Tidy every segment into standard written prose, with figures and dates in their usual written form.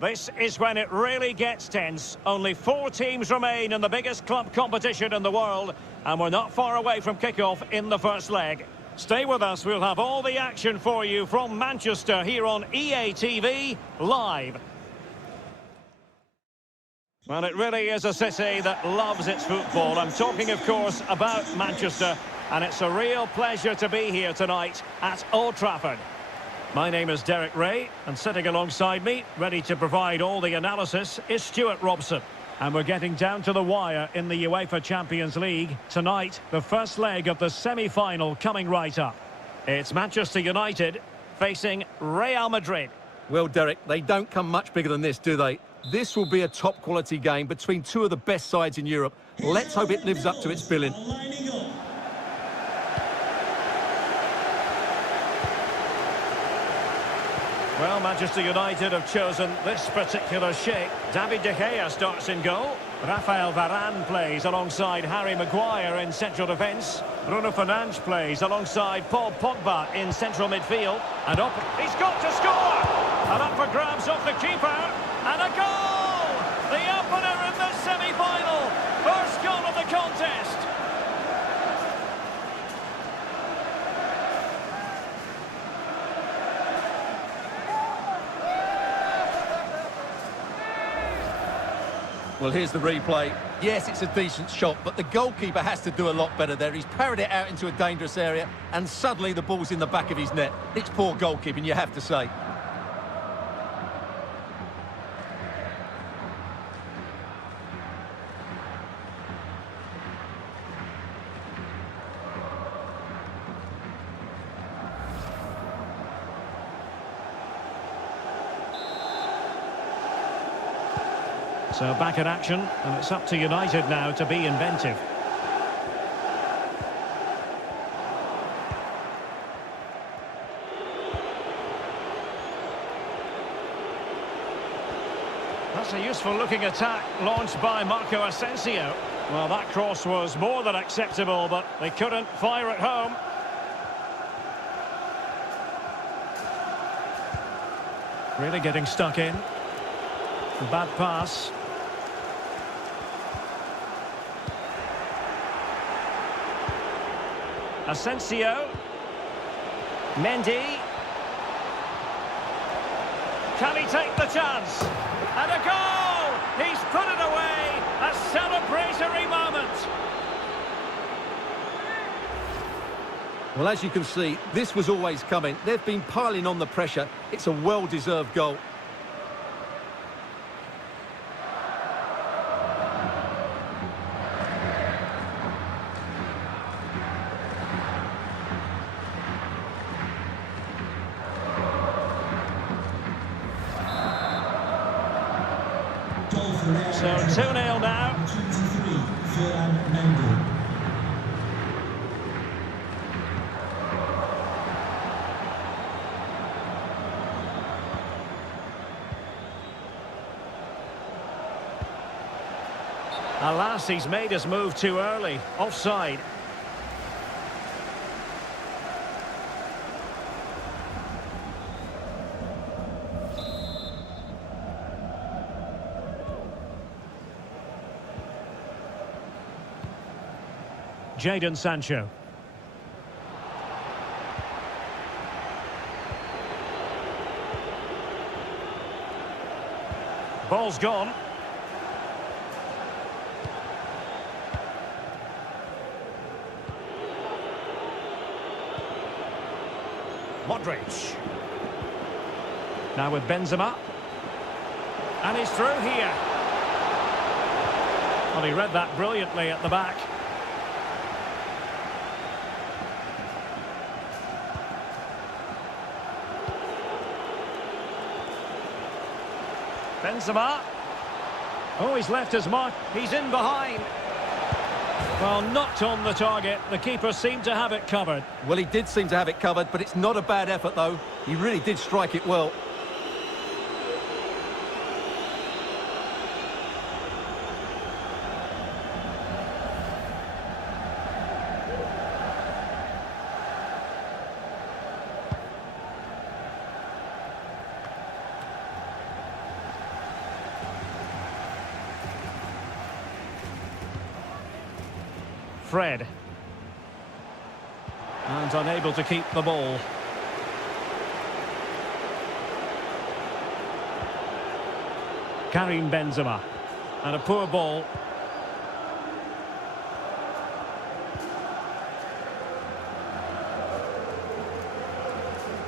This is when it really gets tense. Only 4 teams remain in the biggest club competition in the world, and we're not far away from kickoff in the first leg. Stay with us, we'll have all the action for you from Manchester here on EA TV Live. Well, it really is a city that loves its football. I'm talking, of course, about Manchester, and it's a real pleasure to be here tonight at Old Trafford. My name is Derek Ray, and sitting alongside me, ready to provide all the analysis, is Stuart Robson. And we're getting down to the wire in the UEFA Champions League. Tonight, the first leg of the semi-final coming right up. It's Manchester United facing Real Madrid. Well, Derek, they don't come much bigger than this, do they? This will be a top-quality game between two of the best sides in Europe. Let's hope it lives up to its billing. Well, Manchester United have chosen this particular shape. David De Gea starts in goal. Rafael Varane plays alongside Harry Maguire in central defence. Bruno Fernandes plays alongside Paul Pogba in central midfield. And up, he's got to score! And up for grabs off the keeper. And a goal! The opener in the semi-final. First goal of the contest. Well, here's the replay. Yes, it's a decent shot, but the goalkeeper has to do a lot better there. He's parried it out into a dangerous area, and suddenly the ball's in the back of his net. It's poor goalkeeping, you have to say. So back in action, and it's up to United now to be inventive. That's a useful looking attack launched by Marco Asensio. Well, that cross was more than acceptable, but they couldn't fire it home. Really getting stuck in. A bad pass. Asensio. Mendy. Can he take the chance? And a goal! He's put it away! A celebratory moment! Well, as you can see, this was always coming. They've been piling on the pressure. It's a well-deserved goal. So 2-0 now. Alas, he's made his move too early. Offside. Jadon Sancho. Ball's gone. Modric. Now with Benzema. And he's through here. Well, he read that brilliantly at the back. Benzema. Oh, he's left his mark. He's in behind. Well, knocked on the target. The keeper seemed to have it covered. Well, he did seem to have it covered, but it's not a bad effort, though. He really did strike it well. Fred. And unable to keep the ball. Karim Benzema. And a poor ball.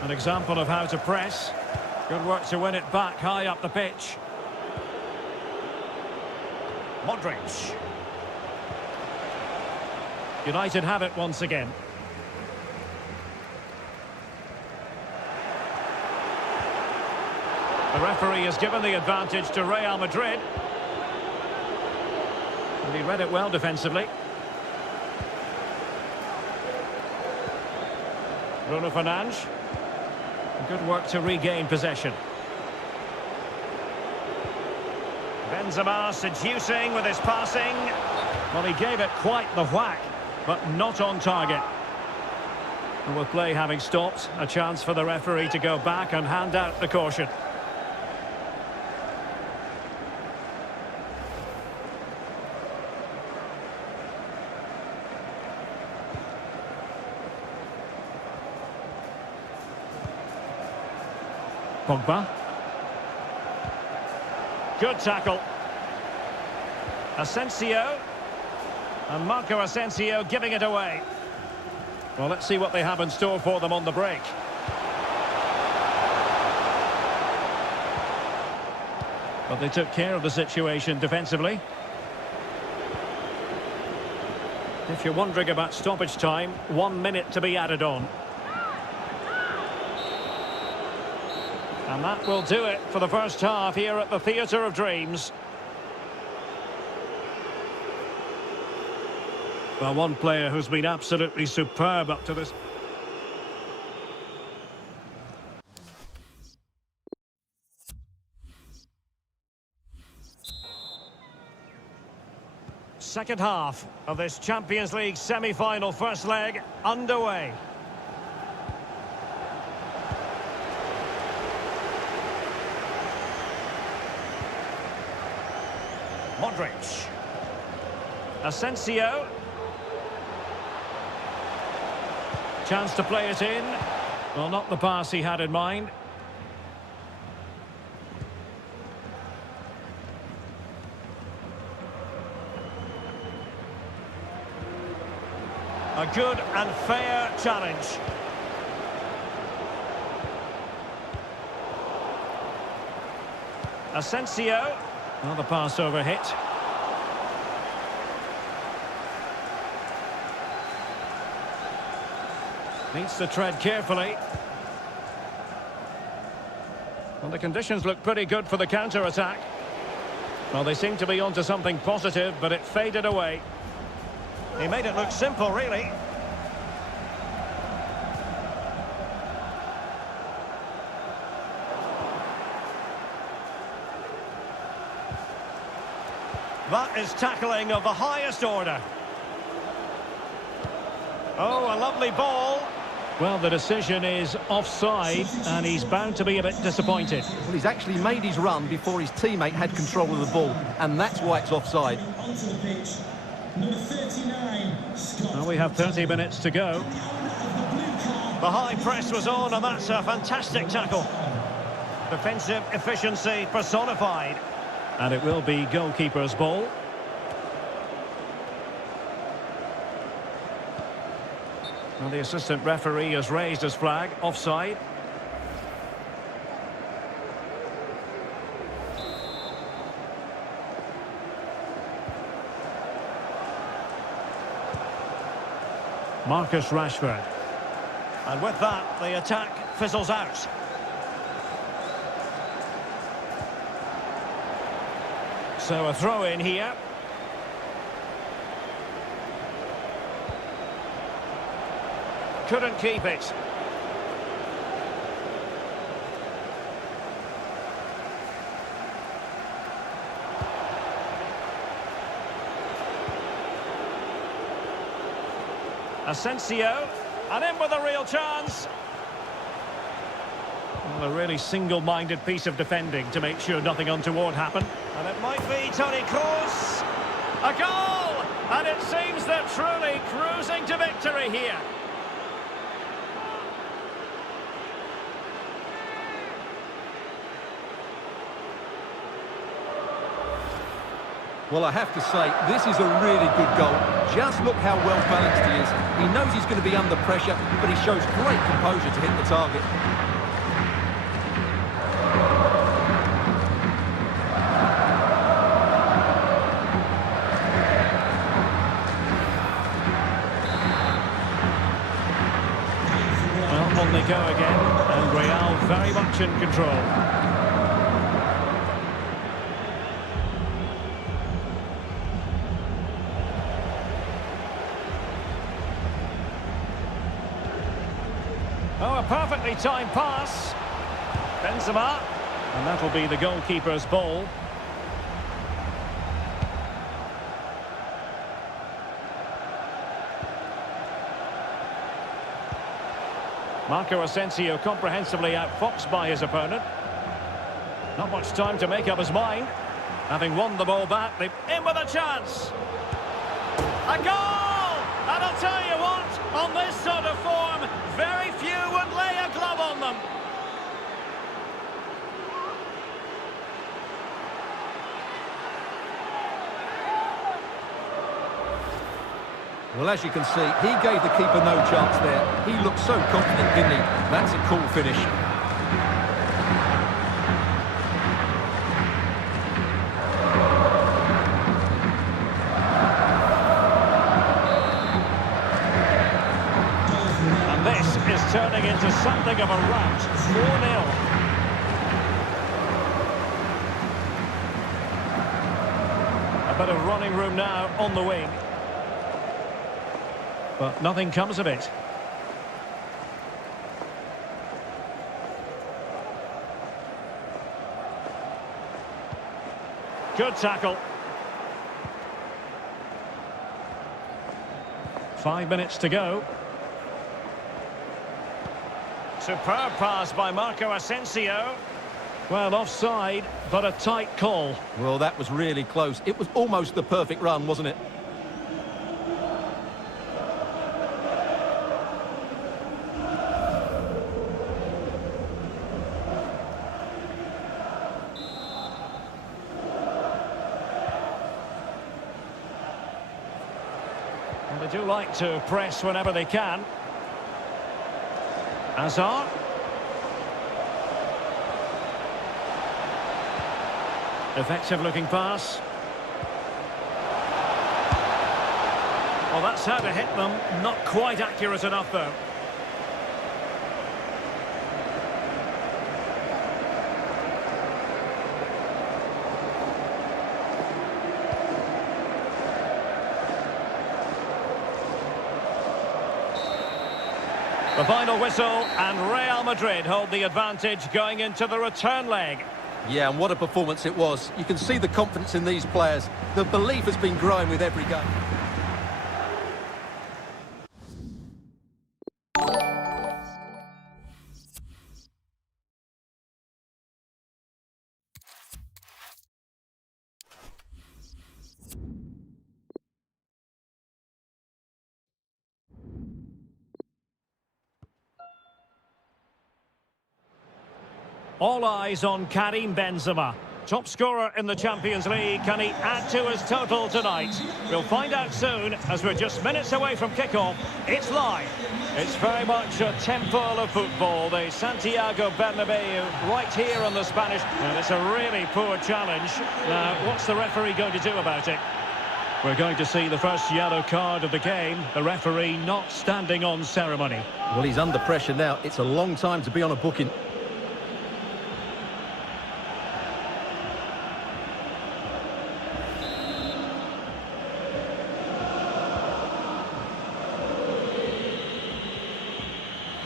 An example of how to press. Good work to win it back high up the pitch. Modric. United have it once again. The referee has given the advantage to Real Madrid. And he read it well defensively. Bruno Fernandes. Good work to regain possession. Benzema seducing with his passing. Well, he gave it quite the whack, but not on target. And with play having stopped, a chance for the referee to go back and hand out the caution. Pogba. Good tackle. Asensio. And Marco Asensio giving it away. Well, let's see what they have in store for them on the break. But they took care of the situation defensively. If you're wondering about stoppage time, 1 minute to be added on. And that will do it for the first half here at the Theatre of Dreams. Well, one player who's been absolutely superb up to this. Second half of this Champions League semi-final first leg underway. Modric. Asensio. Chance to play it in. Well, not the pass he had in mind. A good and fair challenge. Asensio. Well, the pass over hit. Needs to tread carefully. Well, the conditions look pretty good for the counter-attack. Well, they seem to be onto something positive, but it faded away. He made it look simple, really. That is tackling of the highest order. Oh, a lovely ball. Well, the decision is offside, and he's bound to be a bit disappointed. Well, he's actually made his run before his teammate had control of the ball, and that's why it's offside. Well, we have 30 minutes to go. The high press was on, and that's a fantastic tackle. Defensive efficiency personified. And it will be goalkeeper's ball. Well, the assistant referee has raised his flag, offside. Marcus Rashford. And with that, the attack fizzles out. So a throw in here. Couldn't keep it. Asensio, and in with a real chance. Well, a really single-minded piece of defending to make sure nothing untoward happened. And it might be Toni Kroos. A goal! And it seems they're truly cruising to victory here. Well, I have to say, this is a really good goal. Just look how well balanced he is. He knows he's going to be under pressure, but he shows great composure to hit the target. Well, on they go again, and Real very much in control. Oh, a perfectly timed pass. Benzema. And that'll be the goalkeeper's ball. Marco Asensio comprehensively outfoxed by his opponent. Not much time to make up his mind. Having won the ball back, they're in with a chance. A goal! And I'll tell you what, on this sort of form, very few would lay a glove on them. Well, as you can see, he gave the keeper no chance there. He looked so confident, didn't he? That's a cool finish. Turning into something of a rout. 4-0. A bit of running room now on the wing. But nothing comes of it. Good tackle. 5 minutes to go. Superb pass by Marco Asensio. Well, offside, but a tight call. Well, that was really close. It was almost the perfect run, wasn't it? Well, they do like to press whenever they can. Hazard. Effective looking pass. Well, that's how to hit them. Not quite accurate enough, though. The final whistle, and Real Madrid hold the advantage going into the return leg. Yeah, and what a performance it was. You can see the confidence in these players. The belief has been growing with every game. All eyes on Karim Benzema. Top scorer in the Champions League, can he add to his total tonight? We'll find out soon, as we're just minutes away from kickoff. It's live. It's very much a temple of football, the Santiago Bernabeu, right here on the Spanish. And it's a really poor challenge. Now, what's the referee going to do about it? We're going to see the first yellow card of the game. The referee not standing on ceremony. Well, he's under pressure now. It's a long time to be on a booking.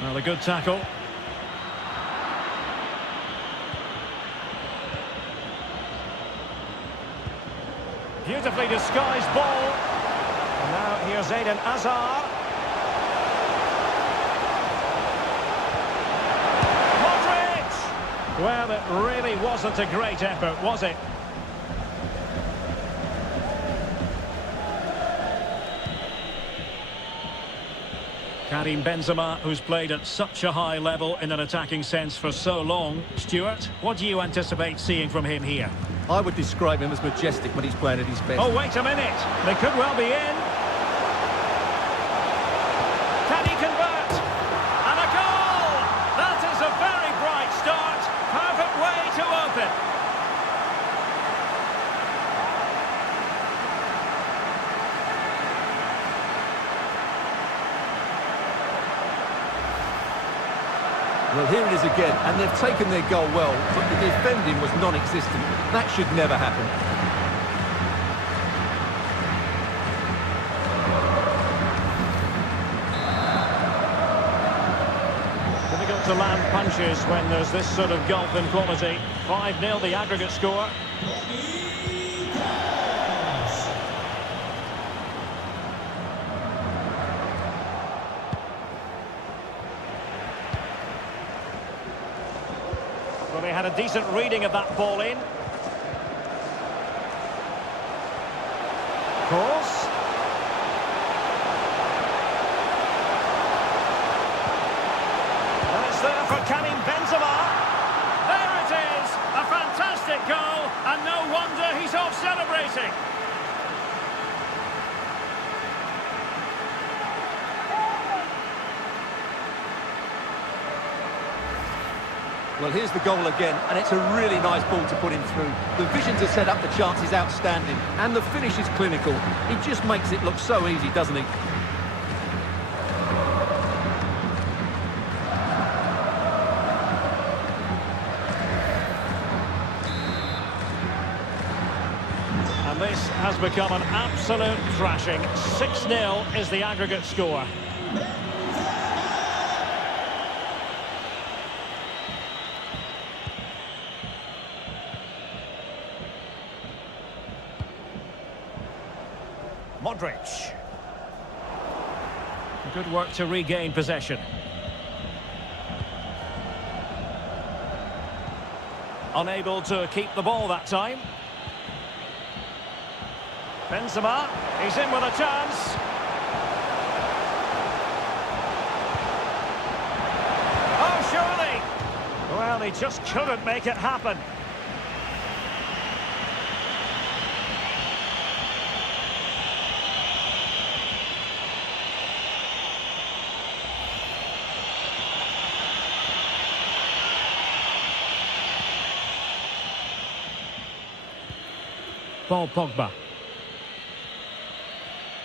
Well, a good tackle. Beautifully disguised ball. And now here's Eden Hazard. Modric! Well, it really wasn't a great effort, was it? Karim Benzema, who's played at such a high level in an attacking sense for so long. Stuart, what do you anticipate seeing from him here? I would describe him as majestic when he's playing at his best. Oh, wait a minute. They could well be in. Can he convert? And a goal! That is a very bright start. Perfect way to open. Well, here it is again, and they've taken their goal well, but the defending was non-existent. That should never happen. Difficult to land punches when there's this sort of gulf in quality. 5-0 the aggregate score. Well, they had a decent reading of that ball in. Cross. And it's there for Karim Benzema. There it is! A fantastic goal, and no wonder he's off celebrating. Well, here's the goal again, and it's a really nice ball to put him through. The vision to set up the chance is outstanding, and the finish is clinical. He just makes it look so easy, doesn't he? And this has become an absolute thrashing. 6-0 is the aggregate score. Modric. Good work to regain possession. Unable to keep the ball that time. Benzema, he's in with a chance. Oh, surely! Well, he just couldn't make it happen. Paul Pogba.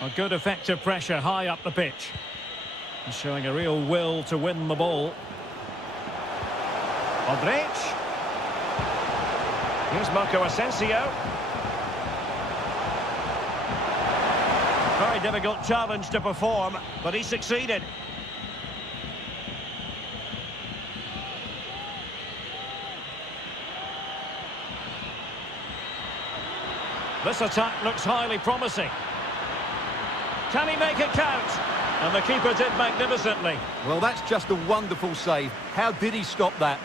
A good effective pressure high up the pitch. He's showing a real will to win the ball. Modric. Here's Marco Asensio. Very difficult challenge to perform, but he succeeded. This attack looks highly promising. Can he make it count? And the keeper did magnificently. Well, that's just a wonderful save. How did he stop that?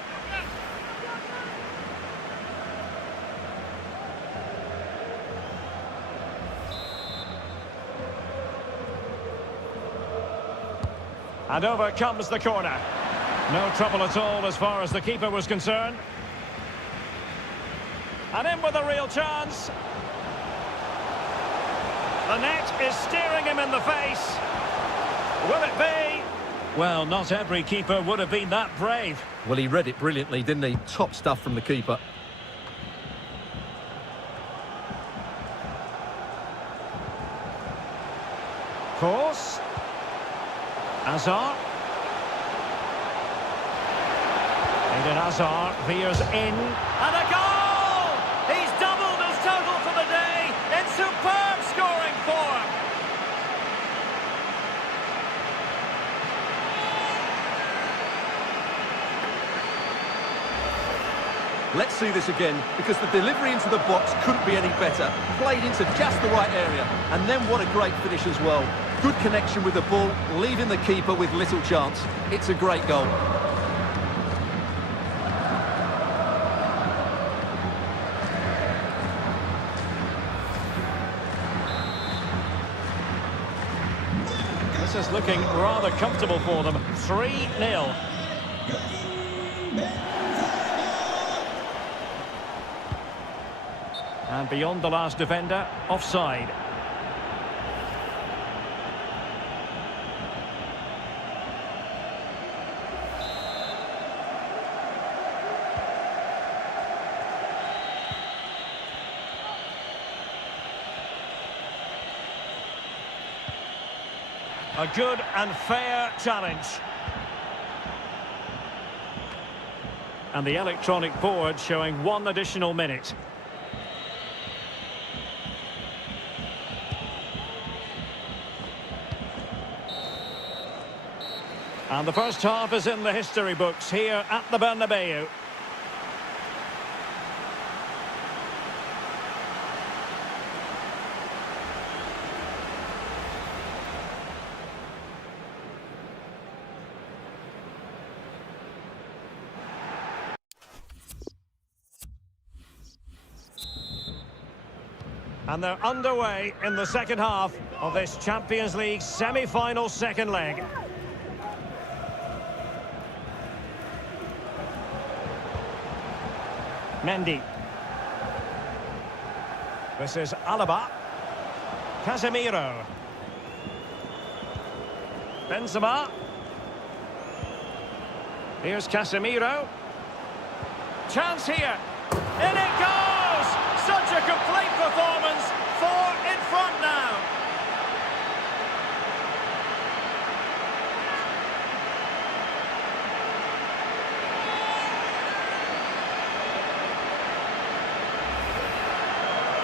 And over comes the corner. No trouble at all as far as the keeper was concerned. And in with a real chance. The net is staring him in the face. Will it be? Well, not every keeper would have been that brave. Well, he read it brilliantly, didn't he? Top stuff from the keeper. Course. Hazard. Eden Hazard veers in. And a goal! He's doubled his total for the day in superb scoring form. Let's see this again, because the delivery into the box couldn't be any better. Played into just the right area, and then what a great finish as well. Good connection with the ball, leaving the keeper with little chance. It's a great goal. This is looking rather comfortable for them. 3-0. And beyond the last defender, offside. A good and fair challenge. And the electronic board showing 1 additional minute. And the first half is in the history books here at the Bernabeu. And they're underway in the second half of this Champions League semi-final second leg. Mendy. This is Alaba. Casemiro. Benzema. Here's Casemiro. Chance here. In it goes! Such a complete performance. 4 in front now.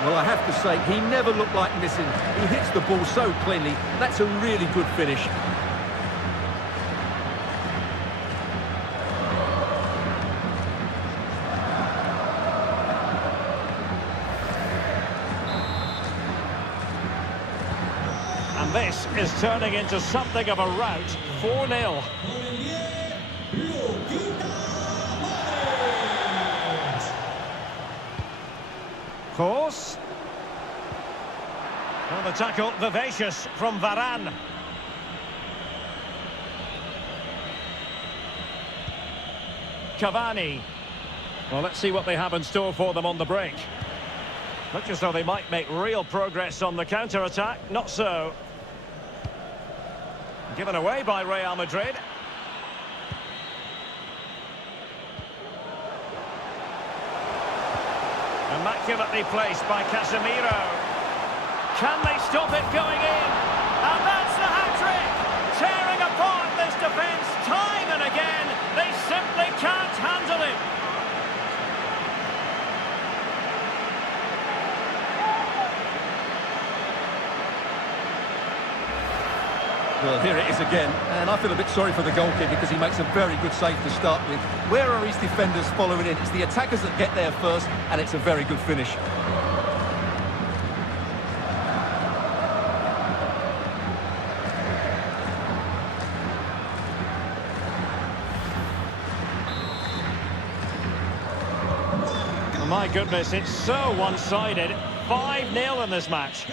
Well, I have to say, he never looked like missing. He hits the ball so cleanly. That's a really good finish. And this is turning into something of a rout. 4-0. Course. Well, the tackle vivacious from Varane. Cavani. Well, let's see what they have in store for them on the break. Looks as though they might make real progress on the counter-attack. Not so. Given away by Real Madrid. Immaculately placed by Casemiro. Can they stop it going in? And that's the hat-trick! Tearing apart this defence time and again. They simply can't handle it. Well, here it is again, and I feel a bit sorry for the goalkeeper because he makes a very good save to start with. Where are his defenders following in? It's the attackers that get there first, and it's a very good finish. Oh, my goodness, it's so one-sided. 5-0 in this match.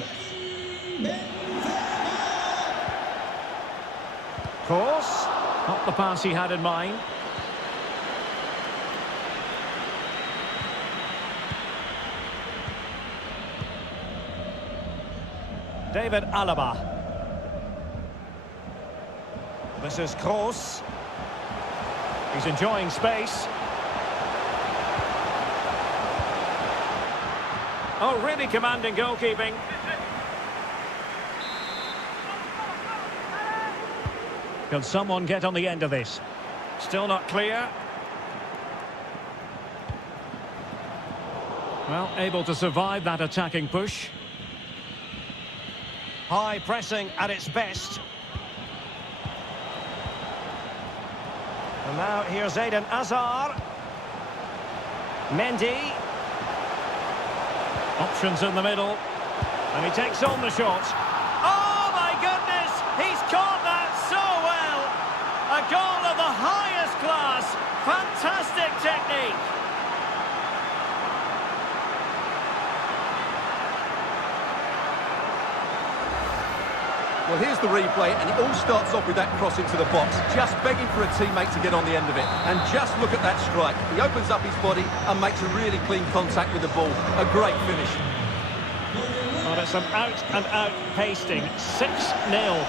Course, not the pass he had in mind. David Alaba. This is Kroos. He's enjoying space. Oh, really commanding goalkeeping. Can someone get on the end of this? Still not clear. Well, able to survive that attacking push. High pressing at its best. And now here's Eden Hazard. Mendy. Options in the middle. And he takes on the shot. Oh my goodness! He's caught that so well! A goal of the highest class. Fantastic technique. Well, here's the replay, and it all starts off with that cross into the box, just begging for a teammate to get on the end of it. And just look at that strike. He opens up his body and makes a really clean contact with the ball. A great finish. Well, it's an out-and-out pasting. 6-0.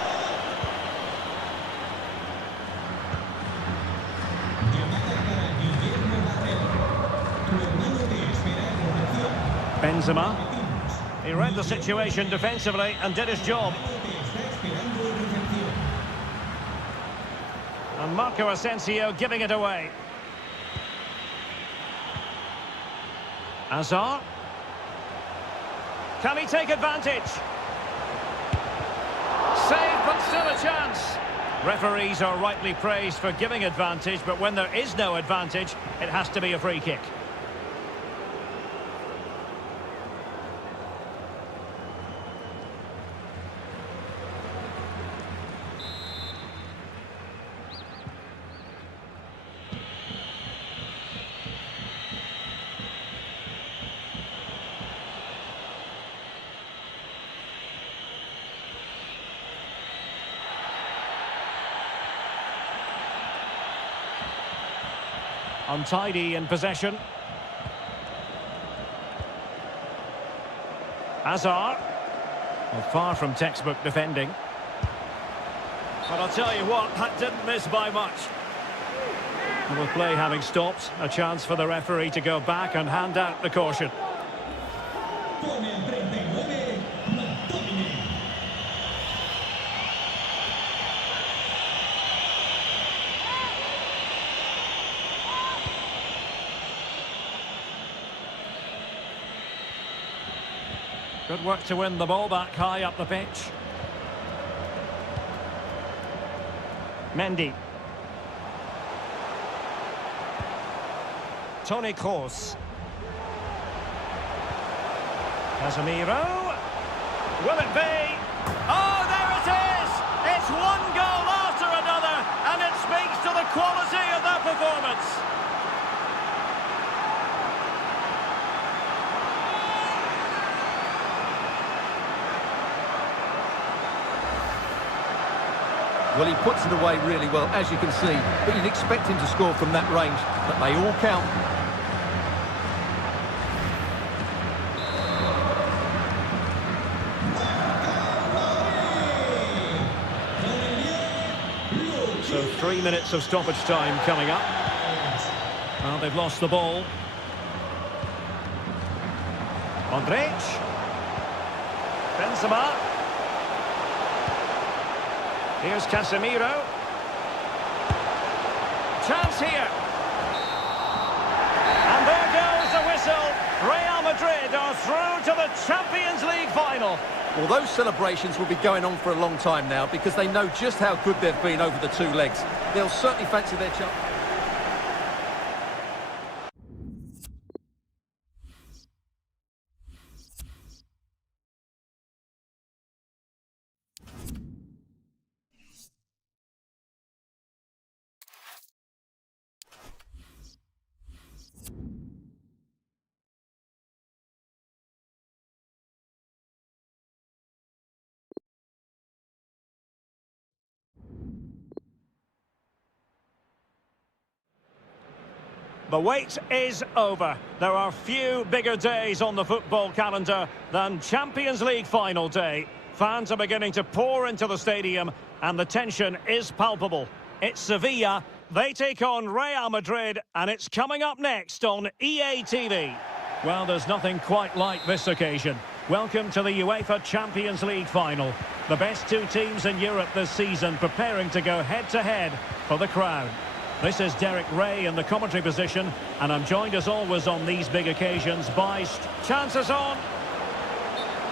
Benzema. He read the situation defensively and did his job. And Marco Asensio giving it away. Hazard. Can he take advantage? Save, but still a chance. Referees are rightly praised for giving advantage, but when there is no advantage, it has to be a free kick. Untidy in possession. Hazard. Well, far from textbook defending. But I'll tell you what, that didn't miss by much. And with play having stopped, a chance for the referee to go back and hand out the caution. Good work to win the ball back high up the pitch. Mendy. Toni Kroos. Casemiro. Will it be? Oh, there it is! It's one goal after another, and it speaks to the quality of that performance. Well, he puts it away really well, as you can see, but you'd expect him to score from that range, but they all count. So 3 minutes of stoppage time coming up. Well, they've lost the ball. Modric. Benzema. Here's Casemiro. Chance here. And there goes the whistle. Real Madrid are through to the Champions League final. Well, those celebrations will be going on for a long time now because they know just how good they've been over the two legs. They'll certainly fancy their chance. The wait is over. There are few bigger days on the football calendar than Champions League final day. Fans are beginning to pour into the stadium, and the tension is palpable. It's Sevilla. They take on Real Madrid, and it's coming up next on EA TV. Well, there's nothing quite like this occasion. Welcome to the UEFA Champions League final. The best two teams in Europe this season preparing to go head-to-head for the crown. This is Derek Ray in the commentary position, and I'm joined as always on these big occasions by chances on.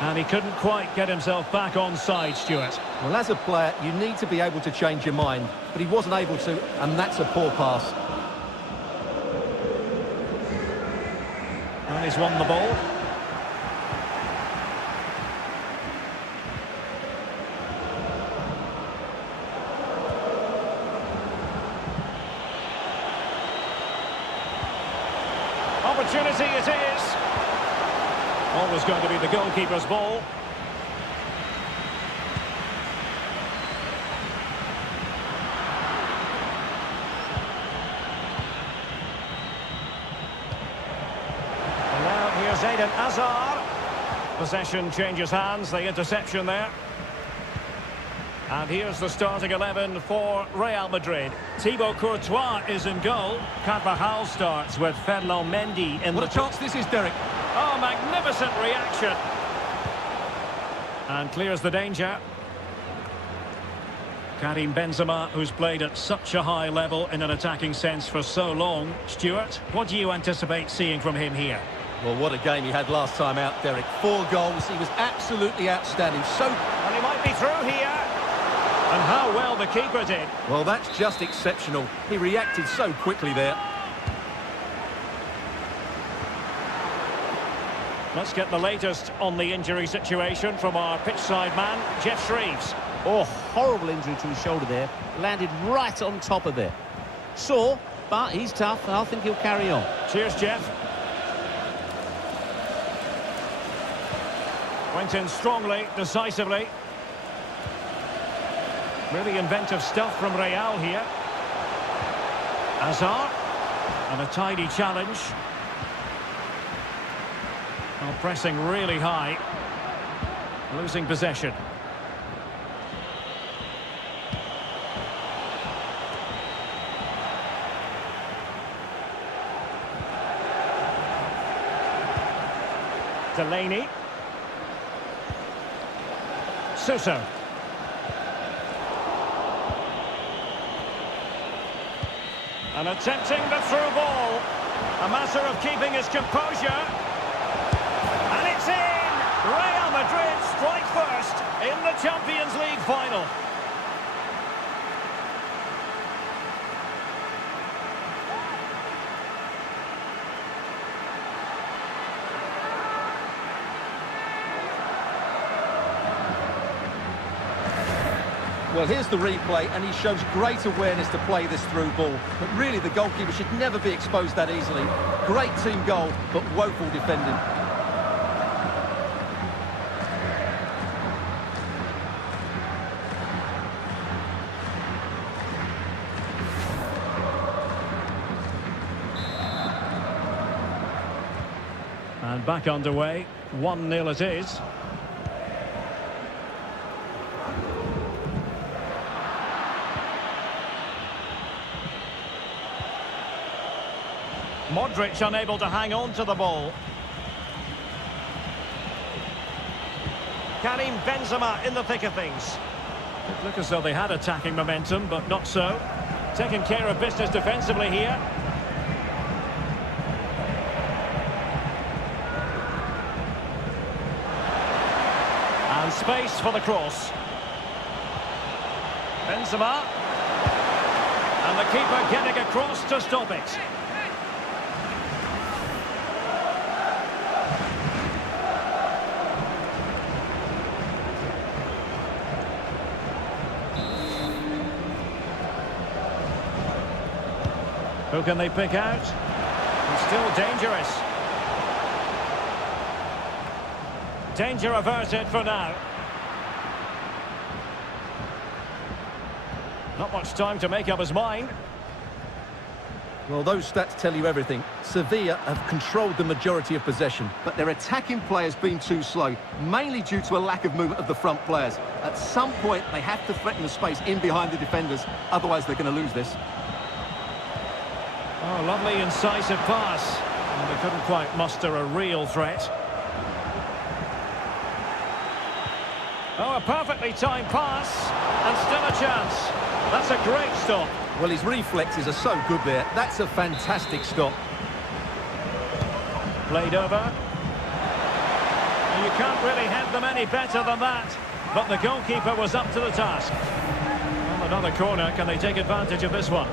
And he couldn't quite get himself back on side, Stuart. Well, as a player, you need to be able to change your mind, but he wasn't able to, and that's a poor pass. And he's won the ball. Opportunity it is. Always going to be the goalkeeper's ball. And now here's Eden Hazard. Possession changes hands, the interception there. And here's the starting 11 for Real Madrid. Thibaut Courtois is in goal. Carvajal starts with Ferland Mendy in What a chance this is, Derek. Oh, magnificent reaction. And clears the danger. Karim Benzema, who's played at such a high level in an attacking sense for so long. Stuart, what do you anticipate seeing from him here? Well, what a game he had last time out, Derek. 4 goals. He was absolutely outstanding. And he might be through here. And how well the keeper did. Well, that's just exceptional. He reacted so quickly there. Let's get the latest on the injury situation from our pitchside man, Jeff Shreves. Oh, horrible injury to his shoulder there. Landed right on top of it. Sore, but he's tough, and I think he'll carry on. Cheers, Jeff. Went in strongly, decisively. Really inventive stuff from Real here. Hazard. And a tidy challenge. Well, pressing really high. Losing possession. Delaney. Suso. And attempting the through ball. A matter of keeping his composure. And it's in! Real Madrid strike first in the Champions League final. Well, here's the replay, and he shows great awareness to play this through ball. But really, the goalkeeper should never be exposed that easily. Great team goal, but woeful defending. And back underway. 1-0 it is. Modric unable to hang on to the ball. Karim Benzema in the thick of things. It looked as though they had attacking momentum, but not so. Taking care of business defensively here. And space for the cross. Benzema. And the keeper getting across to stop it. Who can they pick out? He's still dangerous. Danger averted for now. Not much time to make up his mind. Well, those stats tell you everything. Sevilla have controlled the majority of possession, but their attacking players been too slow, mainly due to a lack of movement of the front players. At some point, they have to threaten the space in behind the defenders, otherwise they're going to lose this. Oh, lovely incisive pass. And they couldn't quite muster a real threat. Oh, a perfectly timed pass. And still a chance. That's a great stop. Well, his reflexes are so good there. That's a fantastic stop. Played over. And you can't really head them any better than that. But the goalkeeper was up to the task. Well, another corner. Can they take advantage of this one?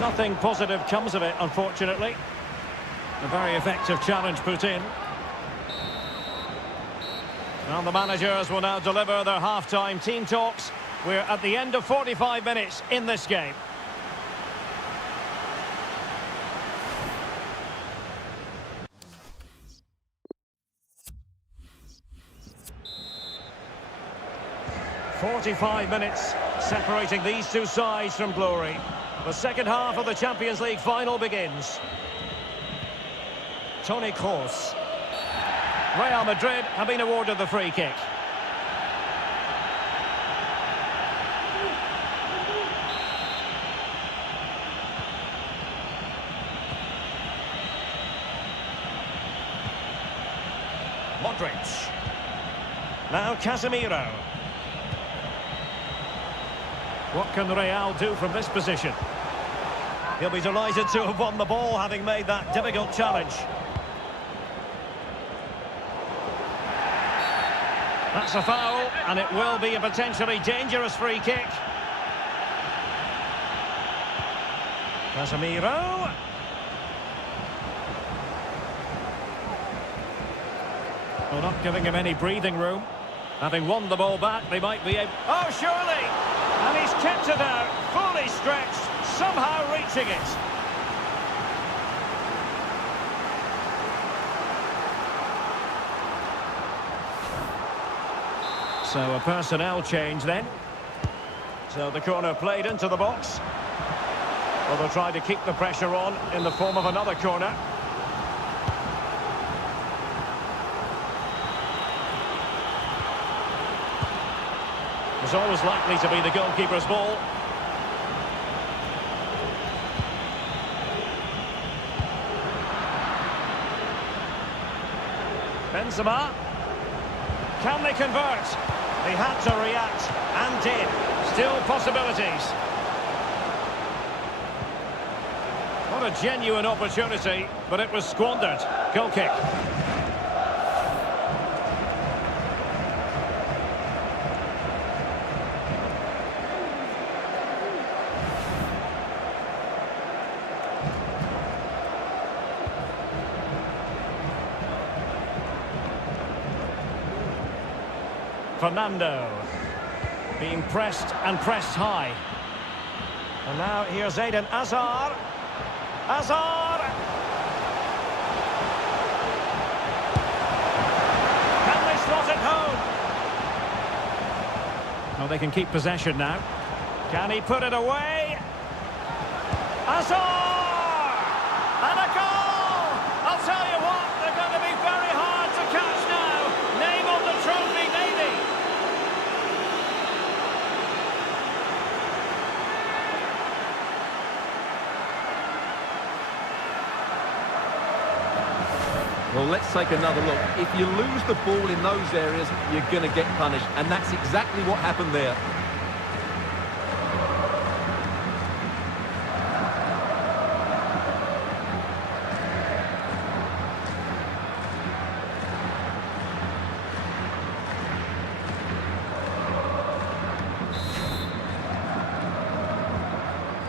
Nothing positive comes of it, unfortunately. A very effective challenge put in. And the managers will now deliver their half-time team talks. We're at the end of 45 minutes in this game. "45 minutes separating these two sides from glory. The second half of the Champions League final begins. Toni Kroos. Real Madrid have been awarded the free kick. Modric. Now Casemiro. What can Real do from this position? He'll be delighted to have won the ball, having made that difficult challenge. That's a foul, and it will be a potentially dangerous free kick. Casemiro. Well, not giving him any breathing room. Having won the ball back, they might be able... Oh, surely! And he's kept it out, fully stretched, somehow reaching it. So a personnel change then. So the corner played into the box. Well, they'll try to keep the pressure on in the form of another corner. It's always likely to be the goalkeeper's ball. Benzema. Can they convert? They had to react and did. Still possibilities. What a genuine opportunity, but it was squandered. Goal kick. Fernando being pressed and pressed high. And now here's Eden Hazard. Hazard! Can they slot it home? Well, they can keep possession now. Can he put it away? Hazard! And a goal! I'll tell you what, they're going to be very hard to catch now. Name on the trophy, maybe. Well, let's take another look. If you lose the ball in those areas, you're going to get punished. And that's exactly what happened there.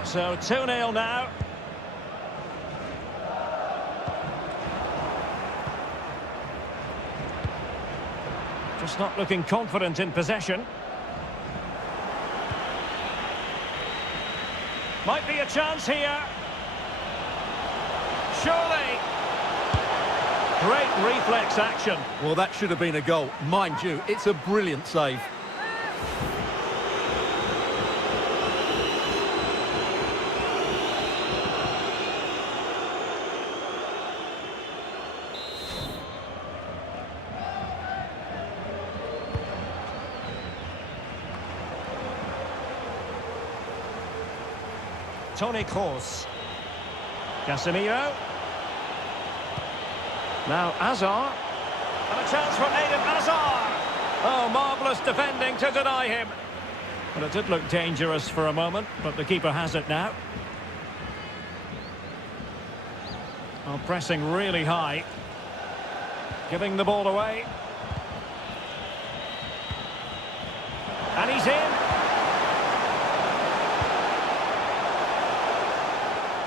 So 2-0 now. Just not looking confident in possession. Might be a chance here. Surely. Great reflex action. Well, that should have been a goal. Mind you, it's a brilliant save. Toni Kroos. Casemiro. Now Hazard. And a chance for Eden Hazard. Oh, marvellous defending to deny him. Well, it did look dangerous for a moment, but the keeper has it now. Oh, pressing really high. Giving the ball away. And he's in.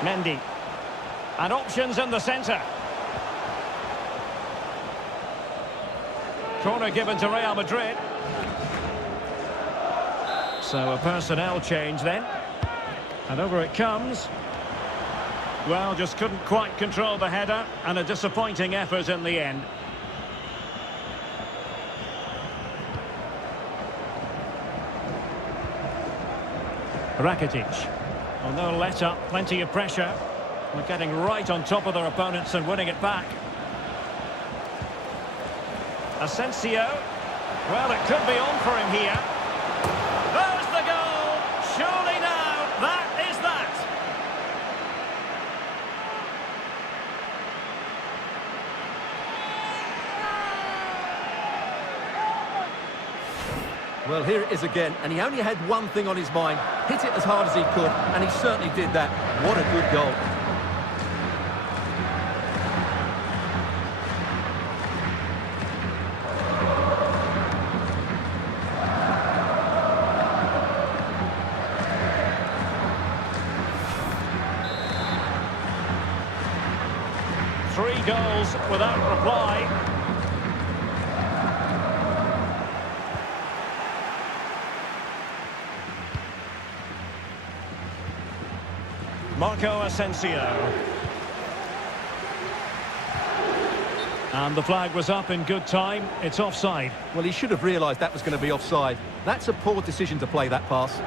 Mendy. And options in the centre. Corner given to Real Madrid. So a personnel change then. And over it comes. Well, just couldn't quite control the header, and a disappointing effort in the end. Rakitic. Well, no let-up, plenty of pressure. We're getting right on top of their opponents and winning it back. Asensio. Well, it could be on for him here. There's the goal! Surely now, that is that! Well, here it is again, and he only had one thing on his mind. Hit it as hard as he could, and he certainly did that. What a good goal. Three goals without reply. Marco Asensio. And the flag was up in good time. It's offside. Well, he should have realised that was going to be offside. That's a poor decision to play that pass.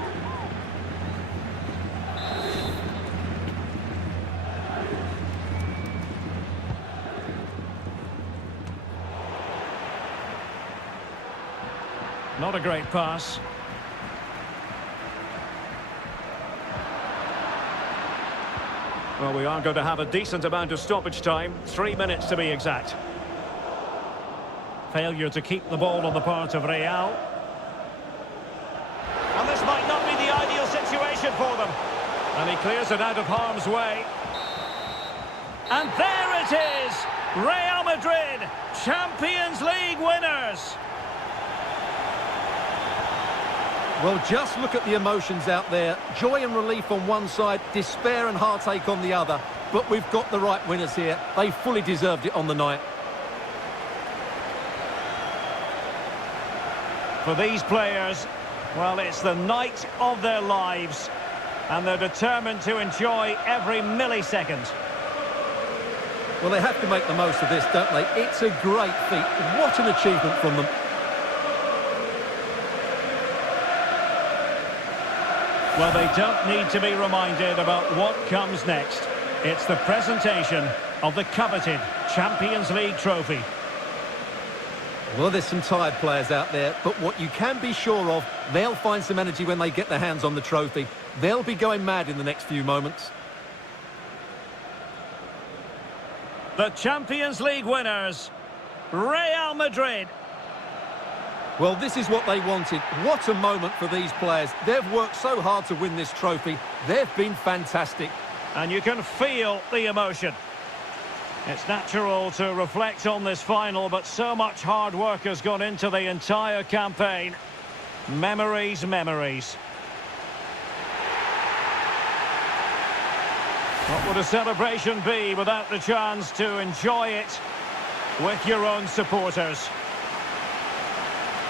Not a great pass. Well, we are going to have a decent amount of stoppage time. 3 minutes to be exact. Failure to keep the ball on the part of Real. And this might not be the ideal situation for them. And he clears it out of harm's way. And there it is! Real Madrid, Champions League winners! Well, just look at the emotions out there. Joy and relief on one side, despair and heartache on the other. But we've got the right winners here. They fully deserved it on the night. For these players, well, it's the night of their lives. And they're determined to enjoy every millisecond. Well, they have to make the most of this, don't they? It's a great feat. What an achievement from them. Well, they don't need to be reminded about what comes next. It's the presentation of the coveted Champions League trophy. Well, there's some tired players out there, but what you can be sure of, they'll find some energy when they get their hands on the trophy. They'll be going mad in the next few moments. The Champions League winners, Real Madrid. Well, this is what they wanted. What a moment for these players. They've worked so hard to win this trophy. They've been fantastic. And you can feel the emotion. It's natural to reflect on this final, but so much hard work has gone into the entire campaign. Memories, memories. What would a celebration be without the chance to enjoy it with your own supporters?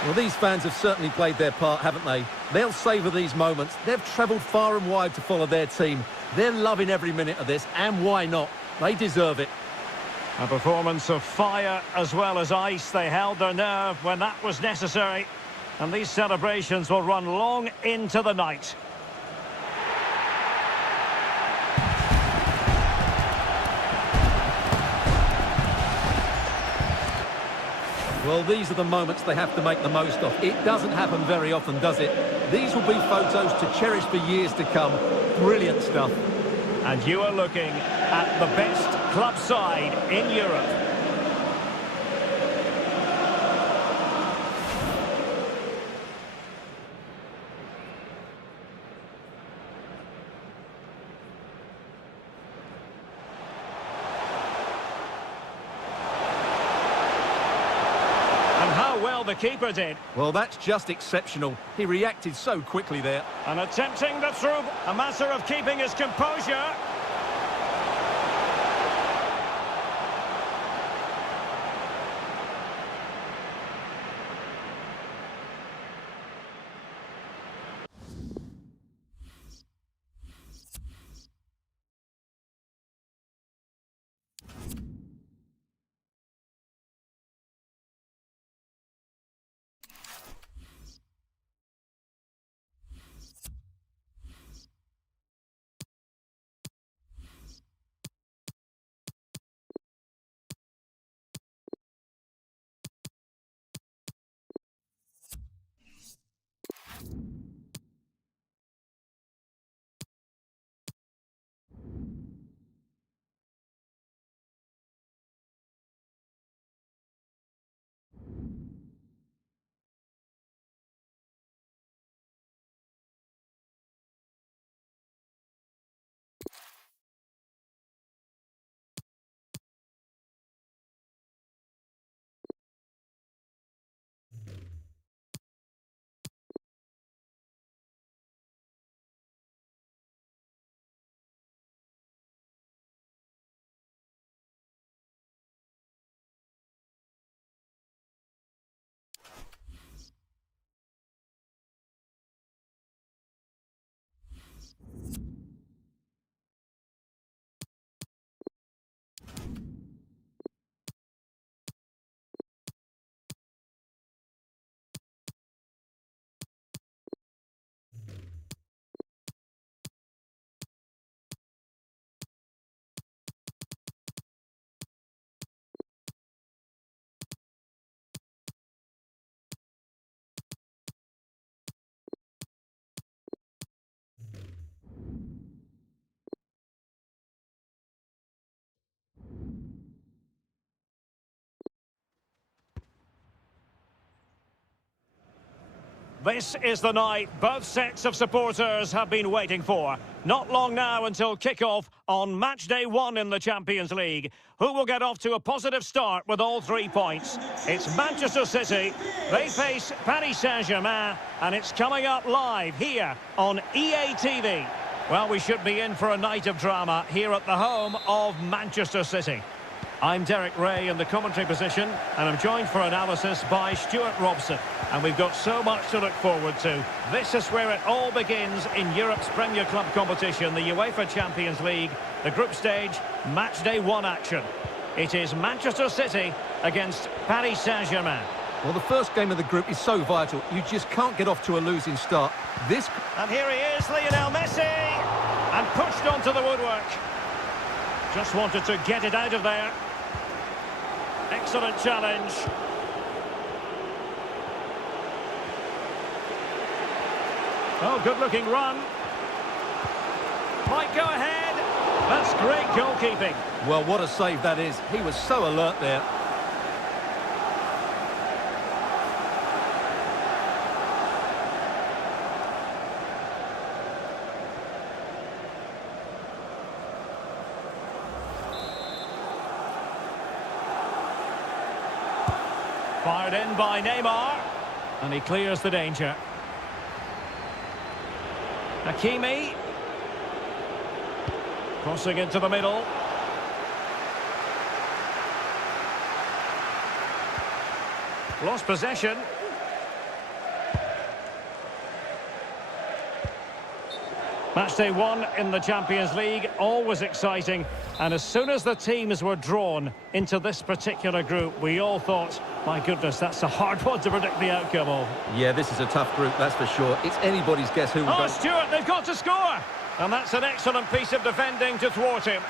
Well, these fans have certainly played their part, haven't they? They'll savour these moments. They've travelled far and wide to follow their team. They're loving every minute of this, and why not? They deserve it. A performance of fire as well as ice. They held their nerve when that was necessary. And these celebrations will run long into the night. Well, these are the moments they have to make the most of. It doesn't happen very often, does it? These will be photos to cherish for years to come. Brilliant stuff. And you are looking at the best club side in Europe. And how well the keeper did. Well, that's just exceptional. He reacted so quickly there. And attempting the through. A matter of keeping his composure. This is the night both sets of supporters have been waiting for. Not long now until kick-off on match day 1 in the Champions League. Who will get off to a positive start with all 3 points? It's Manchester City. They face Paris Saint-Germain, and it's coming up live here on EA TV. Well, we should be in for a night of drama here at the home of Manchester City. I'm Derek Ray in the commentary position, and I'm joined for analysis by Stuart Robson. And we've got so much to look forward to. This is where it all begins in Europe's Premier Club competition, the UEFA Champions League, the group stage, match day 1 action. It is Manchester City against Paris Saint-Germain. Well, the first game of the group is so vital. You just can't get off to a losing start. And here he is, Lionel Messi, and pushed onto the woodwork. Just wanted to get it out of there. Excellent challenge. Oh, good-looking run. Might go ahead. That's great goalkeeping. Well, what a save that is. He was so alert there. Fired in by Neymar. And he clears the danger. Hakimi. Crossing into the middle. Lost possession. Matchday 1 in the Champions League, always exciting. And as soon as the teams were drawn into this particular group, we all thought, my goodness, that's a hard one to predict the outcome of. Yeah, this is a tough group, that's for sure. It's anybody's guess who will go. Oh, Stewart, they've got to score! And that's an excellent piece of defending to thwart him.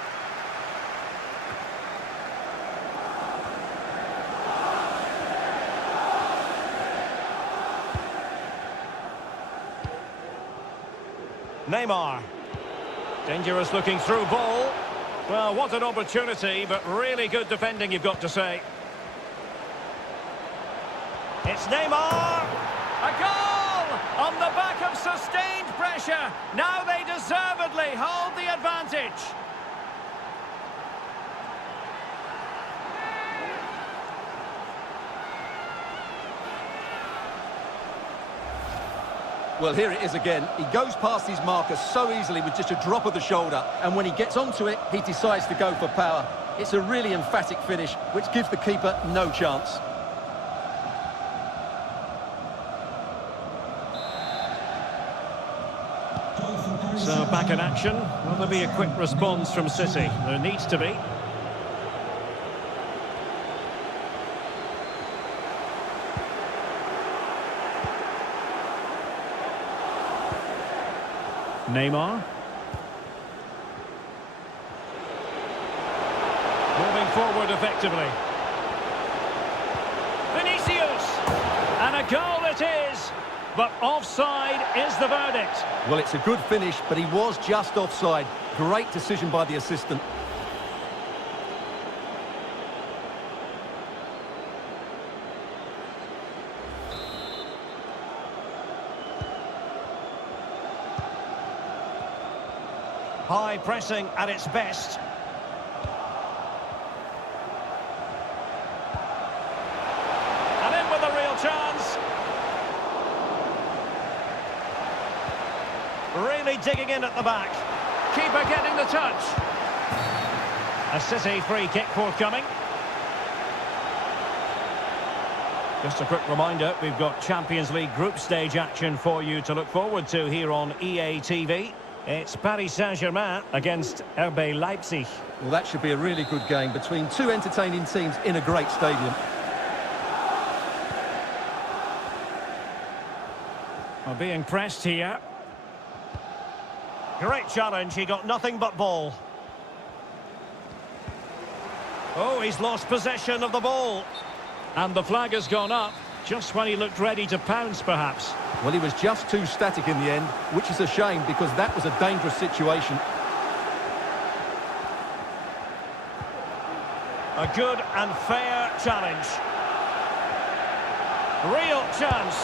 Neymar. Dangerous looking through ball. Well, what an opportunity, but really good defending, you've got to say. It's Neymar! A goal! On the back of sustained pressure. Now they deservedly hold the advantage. Well, here it is again. He goes past his marker so easily with just a drop of the shoulder, and when he gets onto it, he decides to go for power. It's a really emphatic finish, which gives the keeper no chance. So back in action. Will there be a quick response from City? There needs to be. Neymar. Moving forward effectively. Vinicius! And a goal it is! But offside is the verdict. Well, it's a good finish, but he was just offside. Great decision by the assistant. High pressing at its best. And in with a real chance. Really digging in at the back. Keeper getting the touch. A City free kick forthcoming. Just a quick reminder, we've got Champions League group stage action for you to look forward to here on EA TV. It's Paris Saint-Germain against RB Leipzig. Well, that should be a really good game between two entertaining teams in a great stadium. Well, being pressed here. Great challenge, he got nothing but ball. Oh, he's lost possession of the ball. And the flag has gone up, just when he looked ready to pounce, perhaps. Well, he was just too static in the end, which is a shame because that was a dangerous situation. A good and fair challenge. Real chance.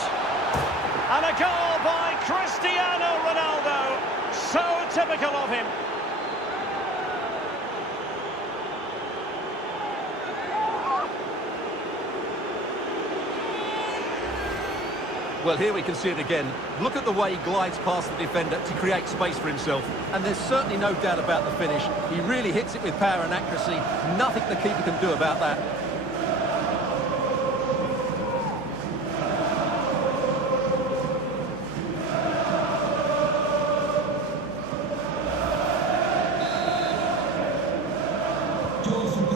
And a goal by Cristiano Ronaldo. So typical of him. Well, here we can see it again. Look at the way he glides past the defender to create space for himself. And there's certainly no doubt about the finish. He really hits it with power and accuracy. Nothing the keeper can do about that.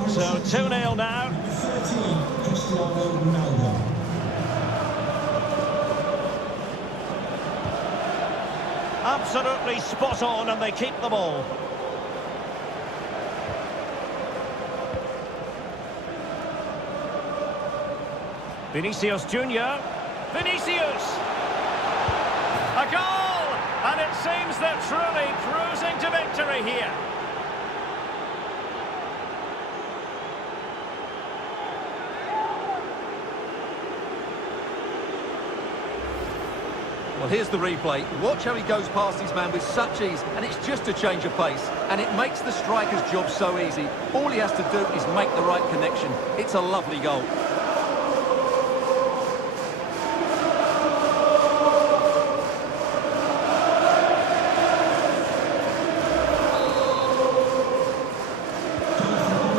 So 2-0 now. Cristiano Ronaldo. Absolutely spot on, and they keep the ball. Vinicius Junior. Vinicius! A goal! And it seems they're truly cruising to victory here. Well, here's the replay. Watch how he goes past his man with such ease, and it's just a change of pace. And it makes the striker's job so easy. All he has to do is make the right connection. It's a lovely goal.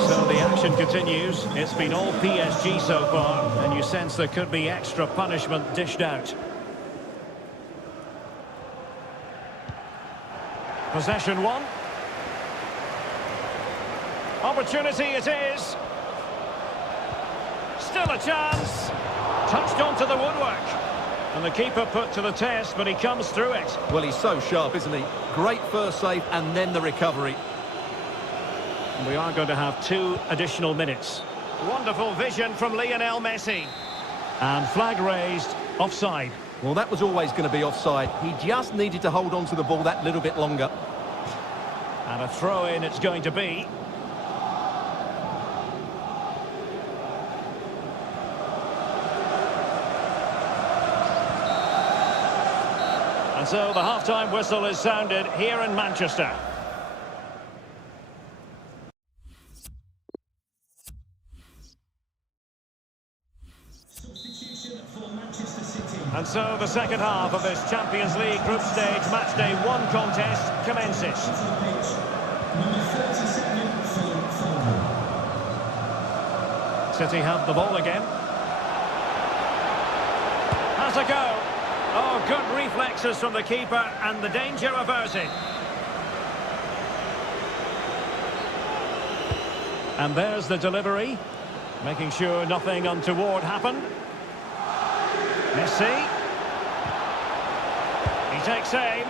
So the action continues. It's been all PSG so far, and you sense there could be extra punishment dished out. Possession one. Opportunity it is. Still a chance. Touched onto the woodwork. And the keeper put to the test, but he comes through it. Well, he's so sharp, isn't he? Great first save and then the recovery. And we are going to have 2 additional minutes. Wonderful vision from Lionel Messi. And flag raised, offside. Well, that was always going to be offside. He just needed to hold on to the ball that little bit longer. And a throw-in it's going to be. And so the half-time whistle is sounded here in Manchester. Substitution for Manchester City. And so the second half of this Champions League group stage matchday 1 contest commences. To the pitch, number 37, Phil Foden. City have the ball again. Has a go. Oh, good reflexes from the keeper and the danger averted. And there's the delivery, making sure nothing untoward happened. Messi. He takes aim.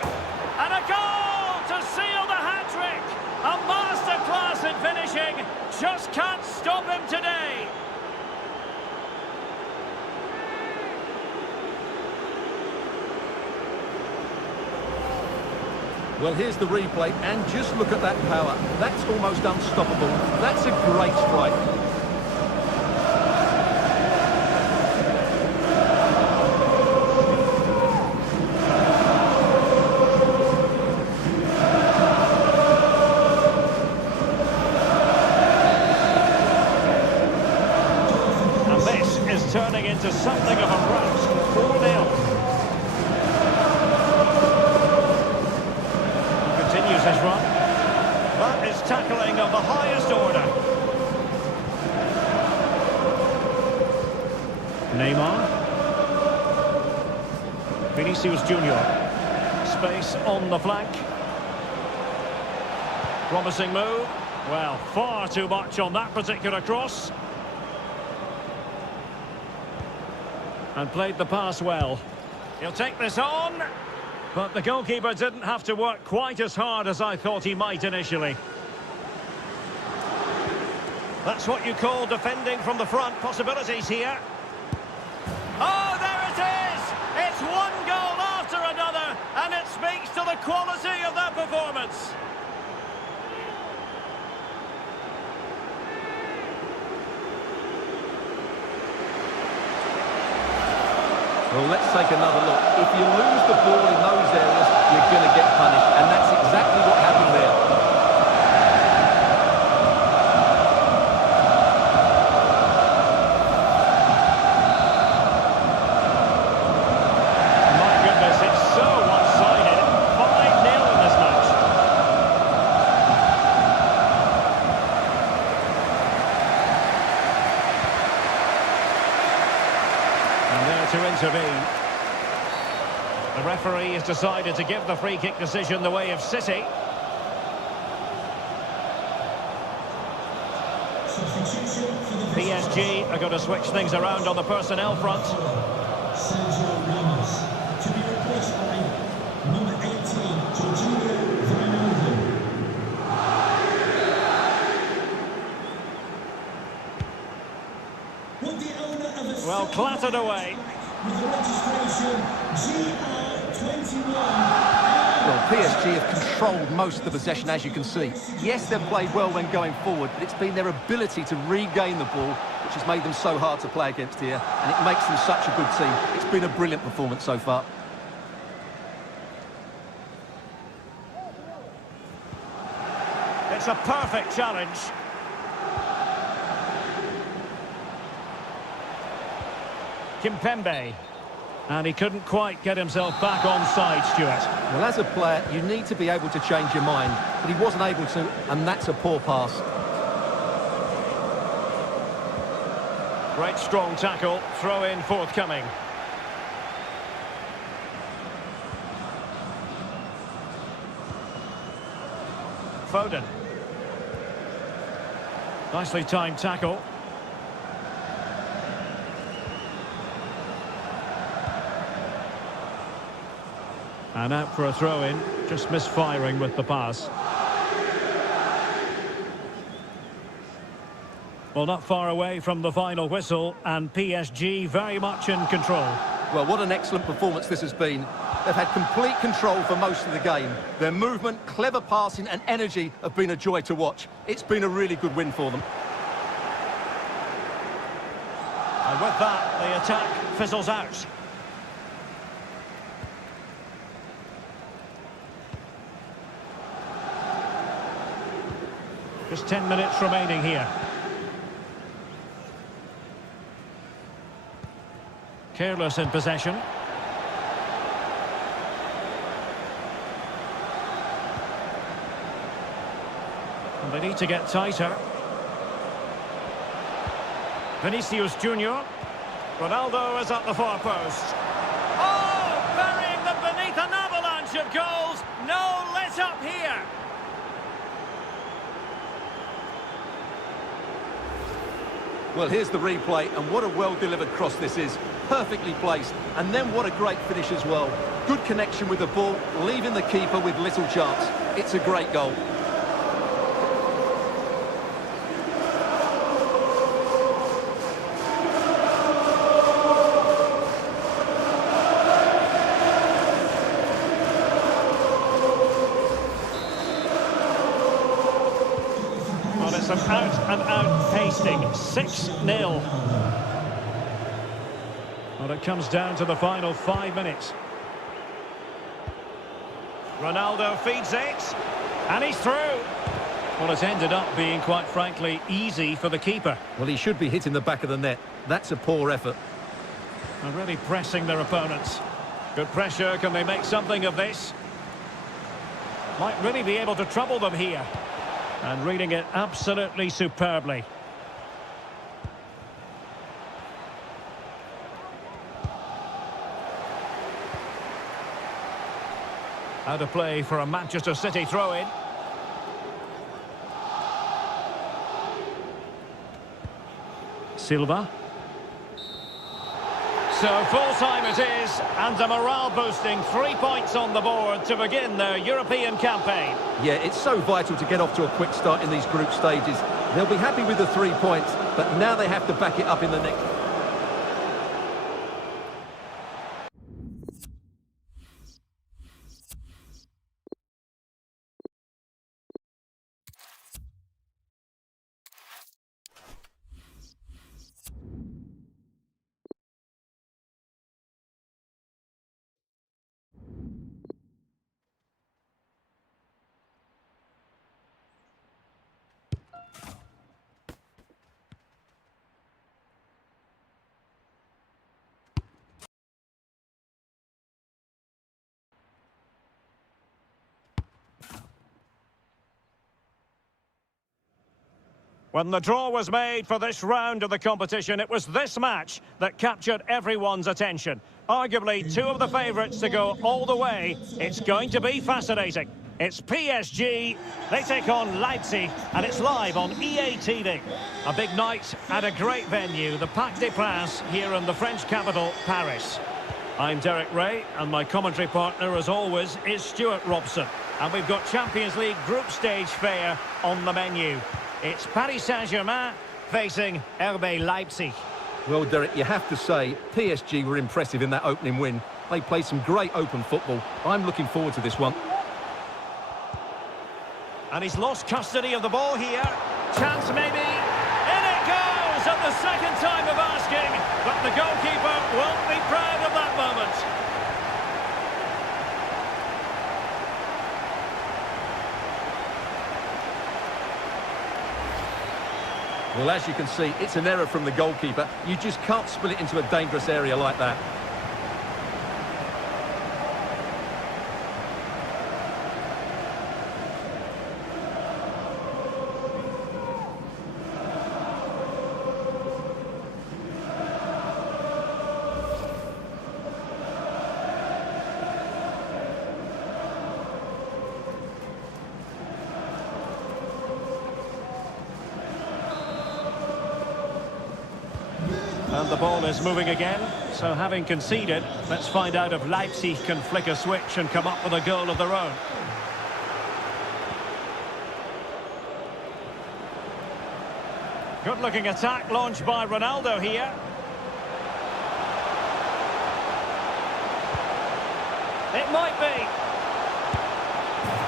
And a goal to seal the hat-trick. A masterclass in finishing. Just can't stop him today. Well, here's the replay, and just look at that power. That's almost unstoppable. That's a great strike. And this is turning into something of a rout. 4-0. Continues his run. That is tackling of the highest order. Neymar. Vinicius Junior. Space on the flank. Promising move. Well, far too much on that particular cross. And played the pass well. He'll take this on. But the goalkeeper didn't have to work quite as hard as I thought he might initially. That's what you call defending from the front. Possibilities here. Oh, there it is! It's one goal after another, and it speaks to the quality of that performance. Well, let's take another look. If you lose the ball in those areas, you're going to get punished. And that's exactly what happened there. My goodness, it's so one-sided. 5-0 in this match. And there to intervene. The referee has decided to give the free kick decision the way of City. Substitution for the PSG are going to switch things around on the personnel front. Sergio Ramos. To be replaced by number 18, Jorginho Wijnaldum. Would the owner of a Well, clattered away. with the registration GR21. Well, PSG have controlled most of the possession, as you can see. Yes, they've played well when going forward, but it's been their ability to regain the ball which has made them so hard to play against here, and it makes them such a good team. It's been a brilliant performance so far. It's a perfect challenge. Kimpembe. And he couldn't quite get himself back on side, Stuart. Well, as a player, you need to be able to change your mind, but he wasn't able to, and that's a poor pass. Great strong tackle, throw in forthcoming. Foden. Nicely timed tackle. And out for a throw-in, just misfiring with the pass. Well, not far away from the final whistle, and PSG very much in control. Well, what an excellent performance this has been. They've had complete control for most of the game. Their movement, clever passing and energy have been a joy to watch. It's been a really good win for them. And with that, the attack fizzles out. Just 10 minutes remaining here. Careless in possession. And they need to get tighter. Vinicius Junior. Ronaldo is at the far post. Oh, burying them beneath an avalanche of goals. No let up here. Well, here's the replay, and what a well-delivered cross this is. Perfectly placed, and then what a great finish as well. Good connection with the ball, leaving the keeper with little chance. It's a great goal. Well, it's an out-and-out pasting. 6-0. Well, it comes down to the final 5 minutes. Ronaldo feeds it, and he's through. Well, it's ended up being, quite frankly, easy for the keeper. Well, he should be hitting the back of the net. That's a poor effort. And really pressing their opponents. Good pressure. Can they make something of this? Might really be able to trouble them here. And reading it absolutely superbly. Out of play for a Manchester City throw-in. Silva. So full-time it is, and a morale-boosting 3 points on the board to begin their European campaign. Yeah, it's so vital to get off to a quick start in these group stages. They'll be happy with the 3 points, but now they have to back it up in the next. When the draw was made for this round of the competition, it was this match that captured everyone's attention. Arguably two of the favourites to go all the way. It's going to be fascinating. It's PSG, they take on Leipzig, and it's live on EA TV. A big night at a great venue, the Parc des Princes, here in the French capital, Paris. I'm Derek Ray, and my commentary partner, as always, is Stuart Robson. And we've got Champions League group stage fare on the menu. It's Paris Saint-Germain facing RB Leipzig. Well, Derek, you have to say, PSG were impressive in that opening win. They played some great open football. I'm looking forward to this one. And he's lost custody of the ball here. Chance maybe. In it goes at the second time of asking. But the goalkeeper won't be proud of that moment. Well, as you can see, it's an error from the goalkeeper. You just can't spill it into a dangerous area like that. the ball is moving again. So having conceded, let's find out if Leipzig can flick a switch and come up with a goal of their own. Good-looking attack launched by Ronaldo here. It might be.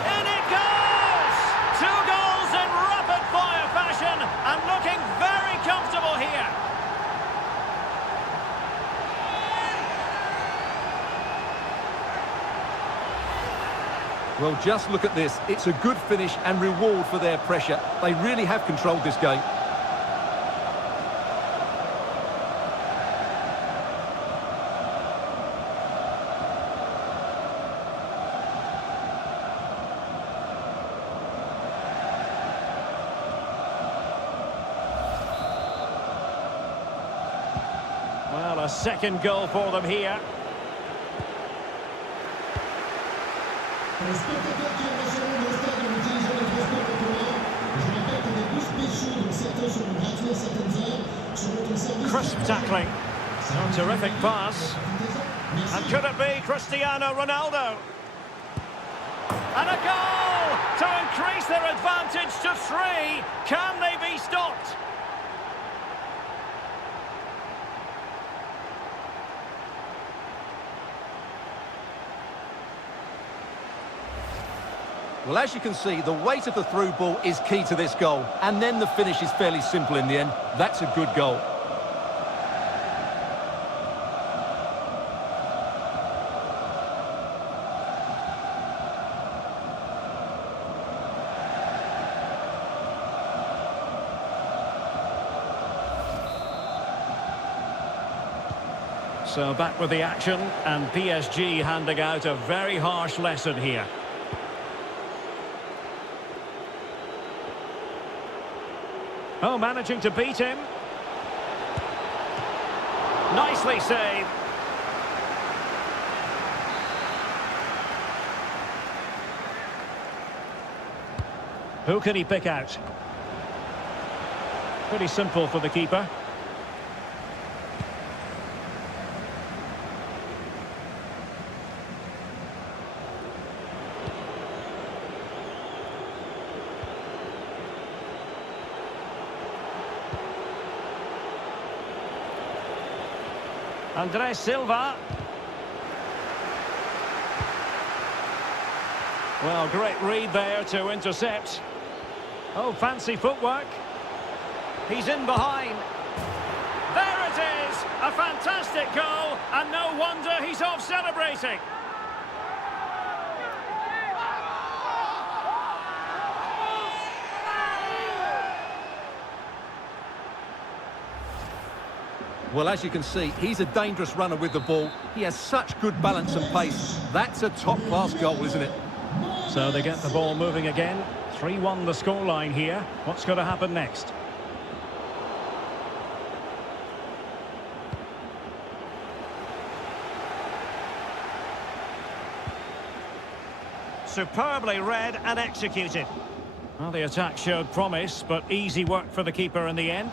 In it goes! 2 goals in rapid-fire fashion and looking very comfortable here. Well, just look at this. It's a good finish and reward for their pressure. They really have controlled this game. Well, a second goal for them here. Pour les spectateurs qui ont rejoint le stade en utilisant les transports en commun, je rappelle que des bus spéciaux, dont certains seront gratuits à certaines heures, seront au service. Crisp tackling. Oh, terrific pass. And could it be Cristiano Ronaldo? And a goal to increase their advantage to 3. Can they be stopped? Well, as you can see, the weight of the through ball is key to this goal. And then the finish is fairly simple in the end. That's a good goal. So back with the action, and PSG handing out a very harsh lesson here. Oh, managing to beat him. Nicely saved. Who can he pick out? Pretty simple for the keeper. Andres Silva. Well, great read there to intercept. Oh, fancy footwork. He's in behind. There it is! A fantastic goal, and no wonder he's off celebrating. Well, as you can see, he's a dangerous runner with the ball. He has such good balance and pace. That's a top-class goal, isn't it? So they get the ball moving again. 3-1 the scoreline here. What's going to happen next? Superbly read and executed. Well, the attack showed promise, but easy work for the keeper in the end.